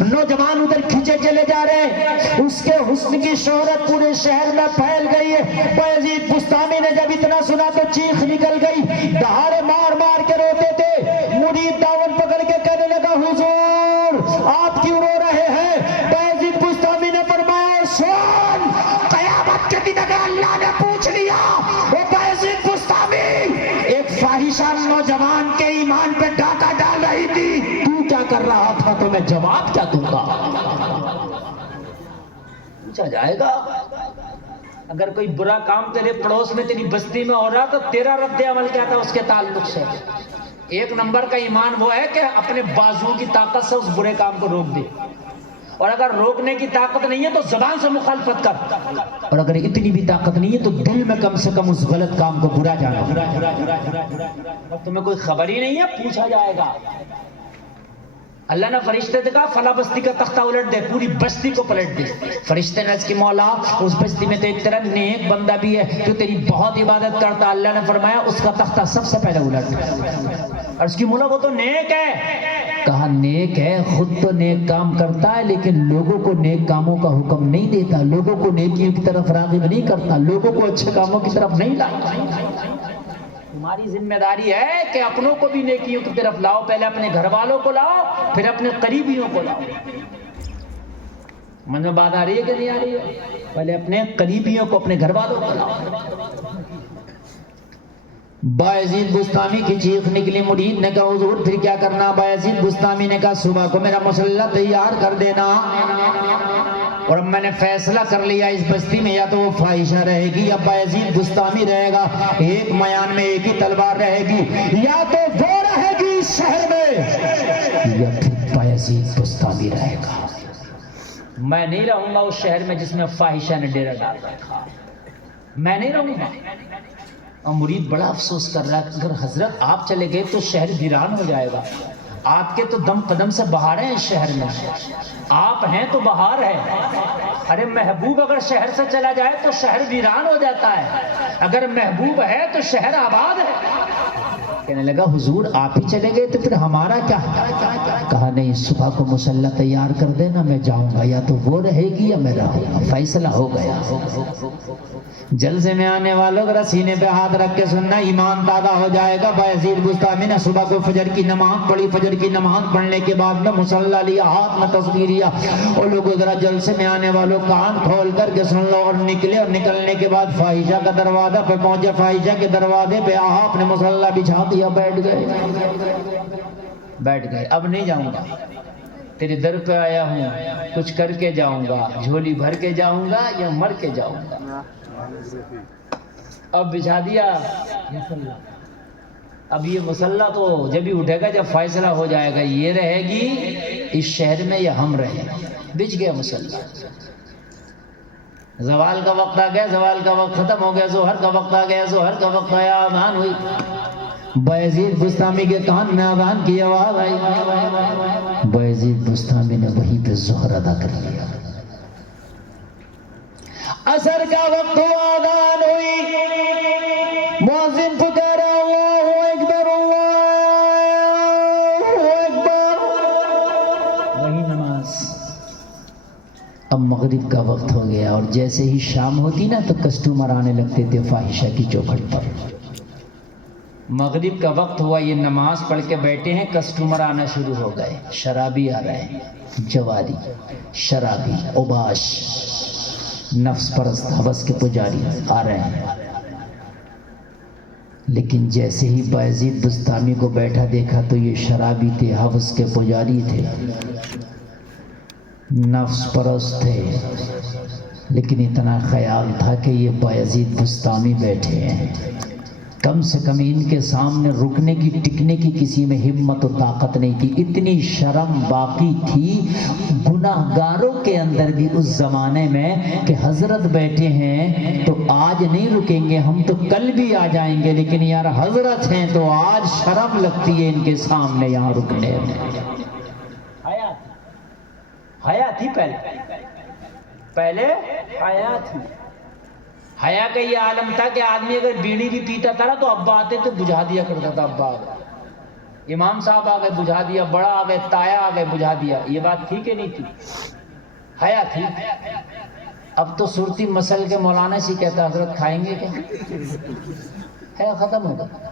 نوجوان ادھر کھینچے چلے جا رہے ہیں، اس کے حسن کی شہرت پورے شہر میں پھیل گئی ہے۔ بایزید بستامی نے جب اتنا سنا تو چیخ نکل گئی، دہاڑے مار مار کے روتے تھے۔ مرید داون پکڑ کے کہنے لگا، حضور آپ کیوں رو رہے ہیں؟ بایزید بستامی نے فرمایا، سن، قیامت کے دن اگر اللہ نے پوچھ لیا، وہ بایزید بستامی ایک فاحشہ نوجوان کے ایمان پہ ڈاکہ ڈال رہی تھی، تو کیا کر رہا تھا، تو میں جواب کیا دوں گا؟ پوچھا جائے گا۔ اگر کوئی برا کام تیرے پڑوس میں تیری بستی میں ہو رہا تو تیرا رد عمل کیا تھا اس کے تعلق سے؟ ایک نمبر کا ایمان وہ ہے کہ اپنے بازوؤں کی طاقت سے اس برے کام کو روک دے، اور اگر روکنے کی طاقت نہیں ہے تو زبان سے مخالفت کر، اور اگر اتنی بھی طاقت نہیں ہے تو دل میں کم سے کم اس غلط کام کو برا جانا۔ اب تمہیں کوئی خبر ہی نہیں ہے، پوچھا جائے گا۔ اللہ نے فرشتے سے کہا فلاں بستی کا تختہ الٹ دے، پوری بستی کو پلٹ دے۔ فرشتے نے اس کی مولا اس بستی میں تو ایک طرح نیک بندہ بھی ہے جو تیری بہت عبادت کرتا، اللہ نے فرمایا اس کا تختہ سب سے پہلے الٹ دے۔ اور اس کی مولا وہ تو نیک ہے، کہا نیک ہے، خود تو نیک کام کرتا ہے لیکن لوگوں کو نیک کاموں کا حکم نہیں دیتا، لوگوں کو نیکیوں کی طرف راغب نہیں کرتا، لوگوں کو اچھے کاموں کی طرف نہیں لاتا۔ تمہاری ذمہ داری ہے کہ اپنوں کو بھی نیکیوں کی طرف لاؤ، پہلے اپنے گھر والوں کو لاؤ، پھر اپنے قریبیوں کو لاؤ۔ من میں بات آ رہی ہے کہ نہیں آ رہی ہے؟ پہلے اپنے قریبیوں کو، اپنے گھر والوں کو لاؤ۔ بایزید بستامی کی چیخ نکلی، مرید نے کہا حضور پھر کیا کرنا؟ بایزید بستامی نے کہا صبح کو میرا مسلح تیار کر دینا، اور اب میں نے فیصلہ کر لیا اس بستی میں یا تو وہ فاحشہ رہے گی یا بایزید بستامی رہے گا، ایک میان میں ایک ہی تلوار رہے گی، یا تو وہ رہے گی اس شہر میں یا پھر بایزید بستامی رہے گا۔ میں نہیں رہوں گا اس شہر میں جس میں فاحشہ نے ڈیرا ڈال رکھا، میں نہیں رہوں گا۔ اور مرید بڑا افسوس کر رہا ہے، اگر حضرت آپ چلے گئے تو شہر ویران ہو جائے گا، آپ کے تو دم قدم سے بہار ہیں اس شہر میں، آپ ہیں تو بہار ہے۔ ارے محبوب اگر شہر سے چلا جائے تو شہر ویران ہو جاتا ہے، اگر محبوب ہے تو شہر آباد ہے۔ کہنے لگا حضور آپ ہی چلے گئے تو پھر ہمارا کیا؟ کہا نہیں، صبح کو مسلح تیار کر دینا، میں جاؤں گا، یا تو وہ رہے گی یا میں رہوں گا، فیصلہ ہو گیا۔ جلسے میں آنے والوں ذرا سینے پہ ہاتھ رکھ کے سننا، ایمان تازہ ہو جائے گا۔ بایزید بستامی نے صبح کو فجر کی نماز پڑھی، فجر کی نماز پڑھنے کے بعد میں مسلح لیا، ہاتھ میں تصویر لیا، اور لوگوں ذرا جلسے میں آنے والوں کان کھول کر کے سن لو، اور نکلے، اور نکلنے کے بعد فاحشہ کا دروازہ پہ پہنچے، فاحشہ کے دروازے پہ آپ نے مسلح بچھا دیا، بیٹھ گئے۔ اب نہیں جاؤں گا، تیرے در پہ آیا ہوں، کچھ کر کے جاؤں گا، جھولی بھر کے جاؤں گا یا مر کے جاؤں گا۔ اب بچھا دیا مسلح، اب یہ مسلح تو جب ہی اٹھے گا جب فیصلہ ہو جائے گا، یہ رہے گی اس شہر میں یا ہم رہیں گے۔ بچ گیا مسلح۔ زوال کا وقت آ گیا، زوال کا وقت ختم ہو گیا، ظہر کا وقت آ گیا، ظہر کا وقت آیا، اذان ہوئی، بایزید بستامی کے کان میں اذان کی آواز آئی، بایزید بستامی نے وہیں پہ ظہر ادا کر لیا۔ عصر کا وقت ہوا، اذان ہوئی، مؤذن پکارا اللہ اکبر اللہ اکبر، مغرب کا وقت ہو گیا اور جیسے ہی شام ہوتی نا تو کسٹمر آنے لگتے تھے فاحشہ کی چوکھٹ پر. مغرب کا وقت ہوا، یہ نماز پڑھ کے بیٹھے ہیں، کسٹمر آنا شروع ہو گئے. شرابی آ رہے ہیں، جواری، شرابی، اوباش، نفس پرست، ہوس کے پجاری آ رہے ہیں. لیکن جیسے ہی بایزید بستامی کو بیٹھا دیکھا تو یہ شرابی تھے، ہوس کے پجاری تھے، نفس پرست تھے، لیکن اتنا خیال تھا کہ یہ بایزید بستامی بیٹھے ہیں، کم سے کم ان کے سامنے رکنے کی ٹکنے کی کسی میں ہمت و طاقت نہیں تھی. اتنی شرم باقی تھی گناہ گاروں کے اندر بھی اس زمانے میں کہ حضرت بیٹھے ہیں تو آج نہیں رکیں گے، ہم تو کل بھی آ جائیں گے، لیکن یار حضرت ہیں تو آج شرم لگتی ہے ان کے سامنے یہاں رکنے میں. حیا تھی پہلے حیا تھی. حیا کا یہ عالم تھا کہ آدمی اگر بیڑی بھی پیتا تھا نا تو ابا آتے تو بجھا دیا کرتا تھا. ابا آ گئے، امام صاحب آ گئے، بجھا دیا. بڑا آ گئے، تایا آ گئے، بجھا دیا. یہ بات تھی کہ نہیں تھی؟ حیا تھی. اب تو صورتی مسل کے مولانا سے کہتا حضرت کھائیں گے کیا؟ حیا ختم ہو گیا.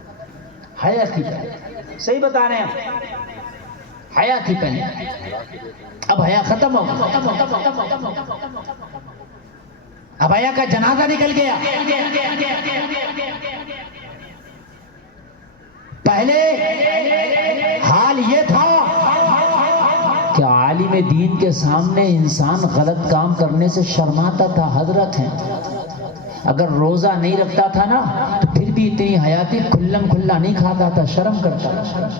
حیا تھی پہلے، صحیح بتا رہے ہیں ہم، حیا تھی پہلے، اب حیا ختم ہو گیا. اب حیا کا جنازہ نکل گیا. پہلے حال یہ تھا کہ عالم دین کے سامنے انسان غلط کام کرنے سے شرماتا تھا. حضرت ہیں، اگر روزہ نہیں رکھتا تھا نا تو پھر بھی اتنی حیاتی کھلم کھلا نہیں کھاتا تھا، شرم کرتا تھا.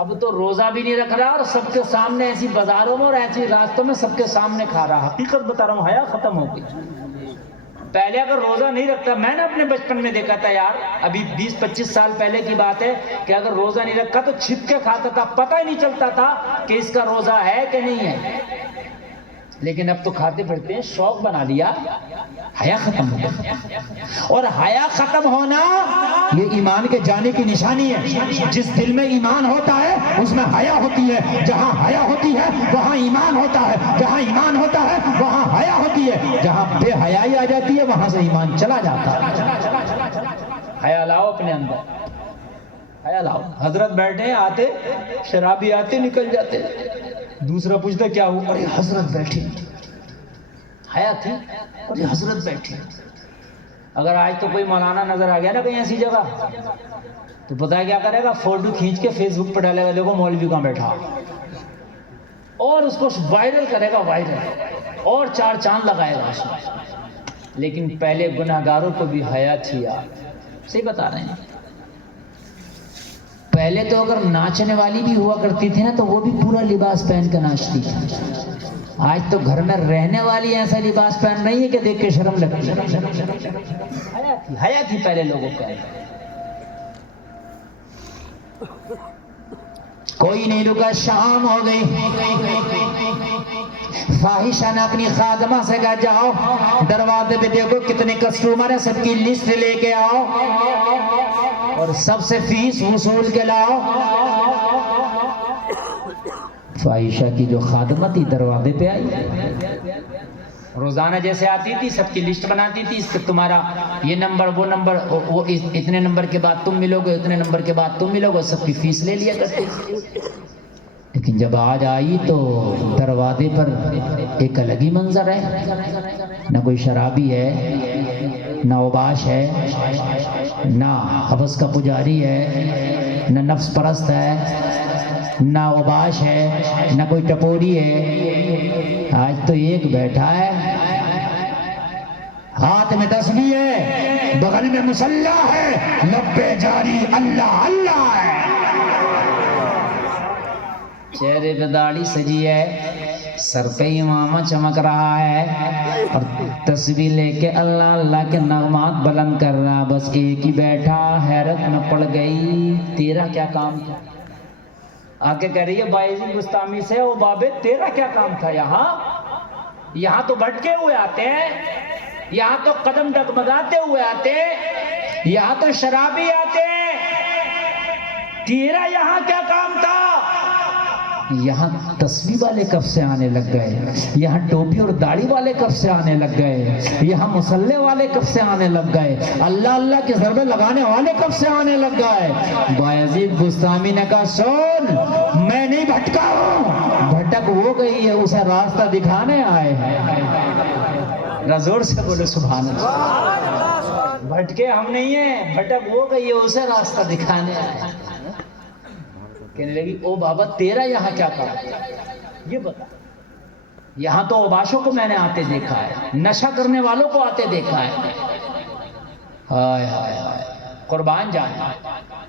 اب تو روزہ بھی نہیں رکھ رہا اور سب کے سامنے ایسی بازاروں میں اور ایسی راستوں میں سب کے سامنے کھا رہا. حقیقت بتا رہا ہوں، حیا ختم ہو گئی. پہلے اگر روزہ نہیں رکھتا، میں نے اپنے بچپن میں دیکھا تھا یار، ابھی 20-25 سال پہلے کی بات ہے، کہ اگر روزہ نہیں رکھا تو چھپ کے کھاتا تھا، پتہ ہی نہیں چلتا تھا کہ اس کا روزہ ہے کہ نہیں ہے. لیکن اب تو کھاتے پھرتے ہیں، شوق بنا لیا. حیا ختم ہو گیا. اور حیا ختم ہونا یہ ایمان کے جانے کی نشانی ہے. جس دل میں ایمان ہوتا ہے اس میں حیا ہوتی ہے. جہاں حیا ہوتی ہے وہاں ایمان ہوتا ہے. جہاں ایمان ہوتا ہے وہاں حیا ہوتی ہے. جہاں بے حیائی آ جاتی ہے وہاں سے ایمان چلا جاتا ہے. حیا لاؤ اپنے اندر، حیا لاؤ. حضرت بیٹھے آتے، شرابی آتے نکل جاتے. دوسرا پوچھتا کیا ہوا؟ ارے حضرت بیٹھے. حیا تھی، ارے حضرت بیٹھے. اگر آج تو کوئی مولانا نظر آ گیا نا کہیں ایسی جگہ تو پتہ ہے کیا کرے گا؟ فوٹو کھینچ کے فیس بک پہ ڈالے گا، دیکھو مولوی کہاں بیٹھا، اور اس کو وائرل کرے گا، وائرل، اور 4 چاند لگائے گا اس میں. لیکن پہلے گناہ گاروں کو بھی حیا تھی یار. صحیح بتا رہے ہیں. پہلے تو اگر ناچنے والی بھی ہوا کرتی تھی نا تو وہ بھی پورا لباس پہن کے ناچتی تھی. آج تو گھر میں رہنے والی ایسا لباس پہن رہی ہے کہ دیکھ کے شرم لگتی ہے. حیا تھی پہلے لوگوں کا. کوئی نہیں رکا، شام ہو گئی. فاحشہ نے اپنی خادمہ سے کہا جاؤ دروازے پہ دیکھو کتنے کسٹمر ہیں، سب کی لسٹ لے کے آؤ اور سب سے فیس وصول کے لاؤ. فاحشہ کی جو خادمہ تھی دروازے پہ آئی، روزانہ جیسے آتی تھی سب کی لسٹ بناتی تھی، اس کے تمہارا یہ نمبر، وہ نمبر، وہ اتنے نمبر کے بعد تم ملو گے، اتنے نمبر کے بعد تم ملو گے، سب کی فیس لے لیا کرتے. لیکن جب آج آئی تو دروازے پر ایک الگ ہی منظر ہے. نہ کوئی شرابی ہے، نہ اوباش ہے، نہ ہوس کا پجاری ہے، نہ نفس پرست ہے، نہ اوباش ہے، نہ کوئی ٹپوری ہے. آج تو ایک بیٹھا ہے، ہاتھ میں تسبیح ہے، بغل میں مصلی ہے، لب پہ جاری اللہ اللہ ہے، چہرے پہ داڑھی سجی ہے، سر پہ امامہ چمک رہا ہے اور تسبیح لے کے اللہ اللہ کے نغمات بلند کر رہا. بس ایک ہی بیٹھا، حیرت میں پڑ گئی، تیرا کیا کام تھا؟ آگے کہہ رہی ہے بایزید بستامی سے، او بابے تیرا کیا کام تھا یہاں تو بھٹکے ہوئے آتے ہیں، یہاں تو قدم ڈگمگاتے ہوئے آتے، یہاں تو شرابی آتے، تیرا یہاں کیا کام تھا؟ یہاں تسبیح والے کب سے آنے لگ گئے، یہاں ٹوپی اور داڑھی والے کب سے آنے لگ گئے، یہاں مصلے والے کب سے آنے لگ گئے، اللہ اللہ کے ضربے لگانے والے کب سے آنے لگ گئے۔ بایزید بستامی نے کہا سن، میں نہیں بھٹکا ہوں، بھٹک وہ گئی ہے، اسے راستہ دکھانے آئے ہیں۔ زور سے بولو سبحان اللہ۔ بھٹکے ہم نہیں ہیں، بھٹک وہ گئی ہے، اسے راستہ دکھانے آئے ہیں۔ کہنے لگی او بابا تیرا یہاں کیا کام، یہ بتا۔ یہاں تو اوباشوں کو میں نے آتے دیکھا ہے، نشہ کرنے والوں کو آتے دیکھا ہے۔ ہائے ہائے ہائے، قربان جائیں،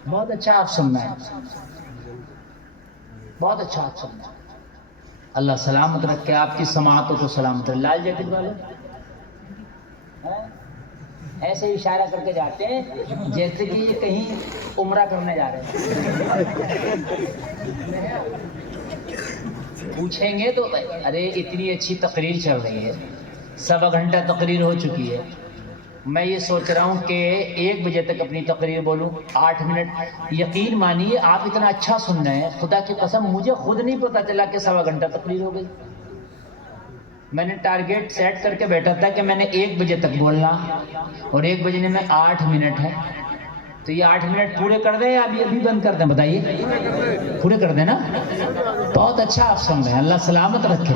بہت اچھا آپ سننا ہے، بہت اچھا آپ سننا ہے۔ اللہ سلامت رکھے آپ کی سماعتوں کو سلامت رکھے۔ لال جیکٹ والے ایسے اشارہ کر کے جاتے ہیں جیسے کہ یہ کہیں عمرہ کرنے جا رہے ہیں۔ پوچھیں گے تو ارے اتنی اچھی تقریر چل رہی ہے، 1.25 گھنٹہ تقریر ہو چکی ہے، میں یہ سوچ رہا ہوں کہ 1 بجے تک اپنی تقریر بولوں، 8 منٹ۔ یقین مانیے آپ اتنا اچھا سن رہے ہیں، خدا کی قسم مجھے خود نہیں پتا چلا کہ 1.25 گھنٹہ تقریر ہو گئی۔ میں نے ٹارگیٹ سیٹ کر کے بیٹھا تھا کہ میں نے 1 بجے تک بولنا، اور 1 بجے میں 8 منٹ ہے، تو یہ 8 منٹ پورے کر دیں یا ابھی بند کر دیں؟ بتائیے، پورے کر دیں نا؟ بہت اچھا آپ سن رہے ہیں، اللہ سلامت رکھے۔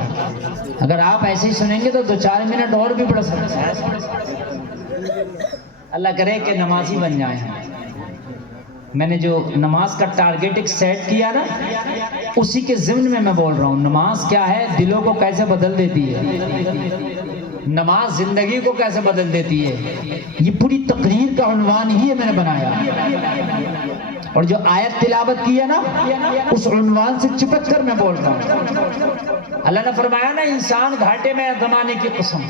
اگر آپ ایسے ہی سنیں گے تو 2-4 منٹ اور بھی بڑھ سکتے ہیں۔ اللہ کرے کہ نمازی بن جائیں۔ میں نے جو نماز کا ٹارگیٹ ایک سیٹ کیا نا، اسی کے ضمن میں بول رہا ہوں، نماز کیا ہے، دلوں کو کیسے بدل دیتی ہے، نماز زندگی کو کیسے بدل دیتی ہے، یہ پوری تقریر کا عنوان ہی میں نے بنایا، اور جو آیت تلاوت کی ہے نا اس عنوان سے چپک کر میں بول رہا ہوں۔ اللہ نے فرمایا نا انسان گھاٹے میں زمانے کی قسم،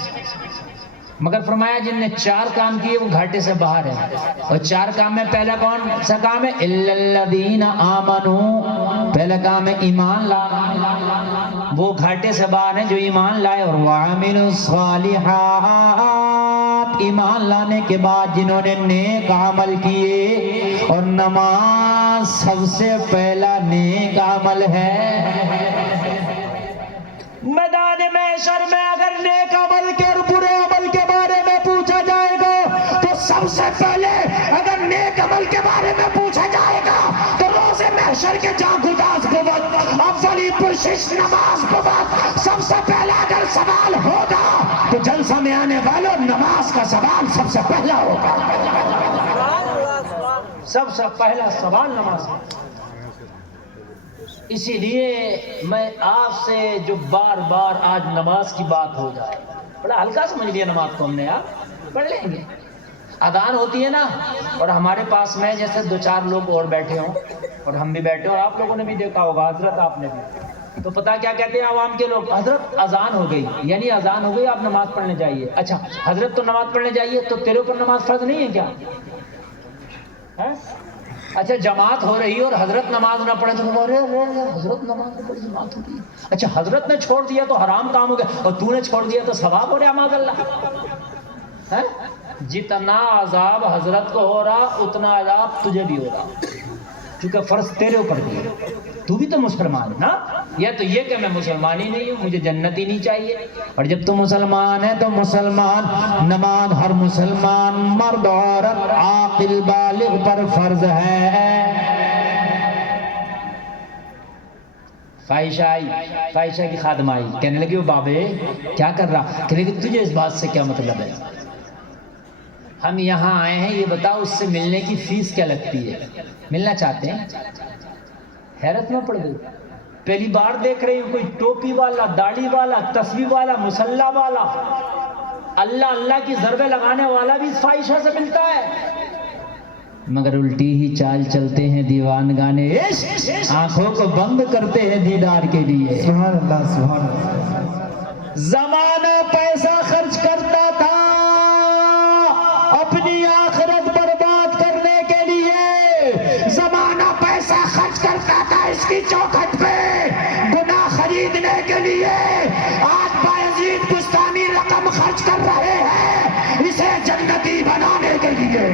مگر فرمایا جن نے 4 کام کیے وہ گھاٹے سے باہر ہے، اور 4 کام میں پہلا کون سا کام ہے؟ الا الذین آمنوا، پہلا کام ہے ایمان لانا، وہ گھاٹے سے باہر ہیں جو ایمان لائے، اور وعملوا الصالحات، ایمان لانے کے بعد جنہوں نے نیک عمل کیے، اور نماز سب سے پہلا نیک عمل ہے۔ میدان محشر میں اگر نیک عمل کے اور برے عمل کے بارے میں پوچھا جائے گا تو سب سے پہلے اگر نیک عمل کے بارے میں پوچھا جائے گا تو روز محشر کے جاں گداز بود، اولی پرشش نماز بود۔ سب سے پہلا اگر سوال ہوگا تو جلسہ میں آنے والوں نماز کا سوال سب سے پہلا ہوگا، سب سے پہلا سوال نماز کا۔ اسی لیے میں آپ سے جو بار بار آج نماز کی بات ہو جائے، بڑا ہلکا سمجھ لیا نماز کو ہم نے، آپ پڑھ لیں گے۔ اذان ہوتی ہے نا، اور ہمارے پاس میں جیسے 2-4 لوگ اور بیٹھے ہوں، اور ہم بھی بیٹھے ہوں، آپ لوگوں نے بھی دیکھا ہوگا، حضرت آپ نے بھی، تو پتہ کیا کہتے ہیں عوام کے لوگ؟ حضرت اذان ہو گئی، یعنی اذان ہو گئی، آپ نماز پڑھنے جائیے۔ اچھا حضرت تو نماز پڑھنے جائیے، تو تیرے اوپر نماز فرض نہیں ہے کیا؟ اچھا جماعت ہو رہی ہے اور حضرت نماز نہ پڑھے تو حضرت نماز نہ پڑھے، جماعت ہو رہی ہے، اچھا حضرت نے چھوڑ دیا تو حرام کام ہو گیا، اور تو نے چھوڑ دیا تو ثواب ہو رہا، معاذ اللہ۔ جتنا عذاب حضرت کو ہو رہا اتنا عذاب تجھے بھی ہو رہا، کیونکہ فرض تیرے اوپر دیا، تو بھی تو مسلمان ہے نا۔ یا تو یہ کہ میں مسلمان ہی نہیں ہوں، مجھے جنت ہی نہیں چاہیے، اور جب تو مسلمان ہے تو مسلمان نماز ہر مسلمان مرد عورت عاقل بالغ پر فرض ہے۔ فائشہ آئی، فائشہ کی خادمہ آئی، کہنے لگی وہ بابے کیا کر رہا؟ کہنے لگی تجھے اس بات سے کیا مطلب ہے، ہم یہاں آئے ہیں، یہ بتاؤ اس سے ملنے کی فیس کیا لگتی ہے، ملنا چاہتے ہیں؟ حیرت میں پڑ گئی، پہلی بار دیکھ رہی ہوں کوئی ٹوپی والا، داڑھی والا، تسبیح والا، مصلی والا، اللہ اللہ کی ضربے لگانے والا بھی اس فائشہ سے ملتا ہے، مگر الٹی ہی چال چلتے ہیں دیوان گانے عشق، آنکھوں کو بند کرتے ہیں دیدار کے لیے۔ سبحان اللہ سبحان اللہ۔ زمانہ پیسہ خرچ کرتا تھا اپنی آخرت برباد کرنے کے لیے، زمانہ پیسہ خرچ کرتا تھا اس کی چوکھٹ پہ گناہ خریدنے کے لیے، آج بایزید بستانی رقم خرچ کر رہے ہیں اسے جنتی بنانے کے لیے۔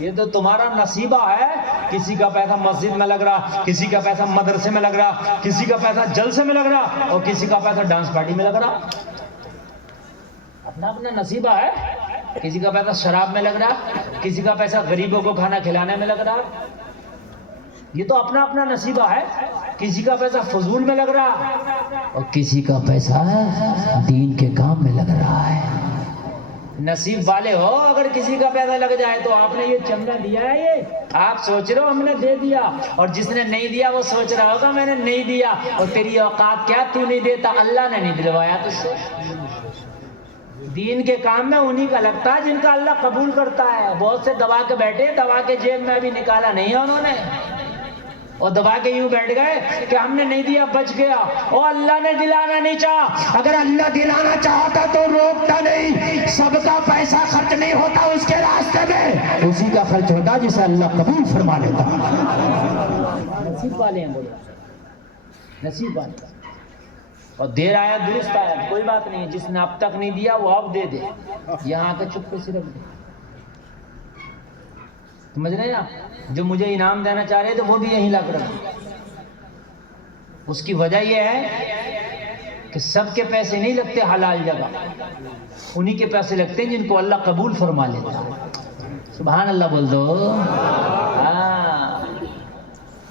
یہ تو تمہارا نصیبہ ہے. کسی کا پیسہ مسجد میں لگ رہا, کسی کا پیسہ مدرسے میں لگ رہا, کسی کا پیسہ جلسے میں لگ رہا, اور کسی کا پیسہ ڈانس پارٹی میں لگ رہا. اپنا اپنا نصیبہ ہے. کسی کا پیسہ شراب میں لگ رہا, کسی کا پیسہ غریبوں کو کھانا کھلانے میں لگ رہا. یہ تو اپنا اپنا نصیبہ ہے. کسی کا پیسہ فضول میں لگ رہا اور کسی کا پیسہ دین کے کام میں لگ رہا ہے. نصیب والے ہو اگر کسی کا پیسہ لگ جائے تو. آپ نے یہ چندہ دیا ہے, یہ آپ سوچ رہے ہو ہم نے دے دیا, اور جس نے نہیں دیا وہ سوچ رہا ہوگا میں نے نہیں دیا. اور تیری اوقات کیا, تو نہیں دیتا, اللہ نے نہیں دلوایا تجھ سے. دین کے کام میں انہی کا لگتا ہے جن کا اللہ قبول کرتا ہے. بہت سے دبا کے بیٹھے, دبا کے جیب میں ابھی نکالا نہیں ہے انہوں نے, اور دبا کے یوں بیٹھ گئے کہ ہم نے نہیں دیا بچ گیا. اور اللہ نے دلانا نہیں چاہا. اگر اللہ دلانا چاہتا تو روکتا نہیں. سب کا پیسہ خرچ نہیں ہوتا اس کے راستے میں, اسی کا خرچ ہوتا جسے اللہ قبول فرما لیتا. نصیب والے ہیں, بولو نصیب والے. اور دیر آیا درست آیا, کوئی بات نہیں. جس نے اب تک نہیں دیا وہ اب دے دے. یہاں کے چپ سے رکھ دے. سمجھ رہے ہیں آپ, جو مجھے انعام دینا چاہ رہے تھے وہ بھی یہیں لا کر رکھے. اس کی وجہ یہ ہے کہ سب کے پیسے نہیں لگتے حلال جگہ, انہی کے پیسے لگتے ہیں جن کو اللہ قبول فرما لیتا ہے. سبحان اللہ بول دو.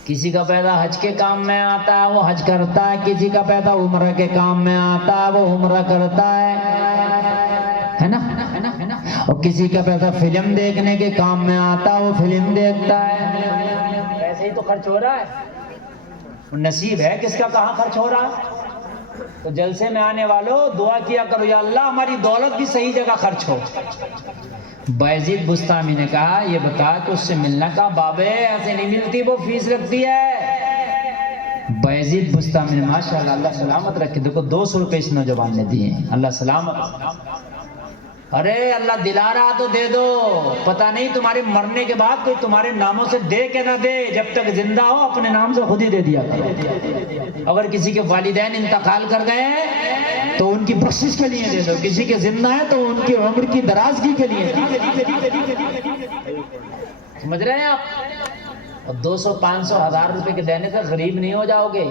کسی کا پیسہ حج کے کام میں آتا ہے وہ حج کرتا ہے, کسی کا پیسہ عمرہ کے کام میں آتا ہے وہ عمرہ کرتا ہے نا. اور کسی کا پیسہ فلم دیکھنے کے کام میں آتا ہے وہ فلم دیکھتا ہے. ایسے ہی تو خرچ ہو رہا ہے. نصیب ہے کس کا کہاں خرچ ہو رہا ہے. تو جلسے میں آنے والوں دعا کیا کرو, یا اللہ ہماری دولت بھی صحیح جگہ خرچ ہو. بایزید بستامی نے کہا یہ بتا کہ اس سے ملنا, کہا بابے ایسے نہیں ملتی, وہ فیس رکھتی ہے. بایزید بستامی نے ماشاءاللہ اللہ سلامت رکھے, دیکھو 200 روپے اس نوجوان نے دیے ہیں, اللہ سلامت. ارے اللہ دلا رہا تو دے دو, پتہ نہیں تمہارے مرنے کے بعد کوئی تمہارے ناموں سے دے کہ نہ دے. جب تک زندہ ہو اپنے نام سے خود ہی دے دیا. اگر کسی کے والدین انتقال کر گئے ہیں تو ان کی بخشش کے لیے دے دو, کسی کے زندہ ہے تو ان کی عمر کی درازگی کے لیے. سمجھ رہے ہیں آپ. 200 500 1000 روپے کے دینے سے غریب نہیں ہو جاؤ گے.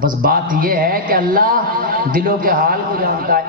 بس بات یہ ہے کہ اللہ دلوں کے حال کو جانتا ہے.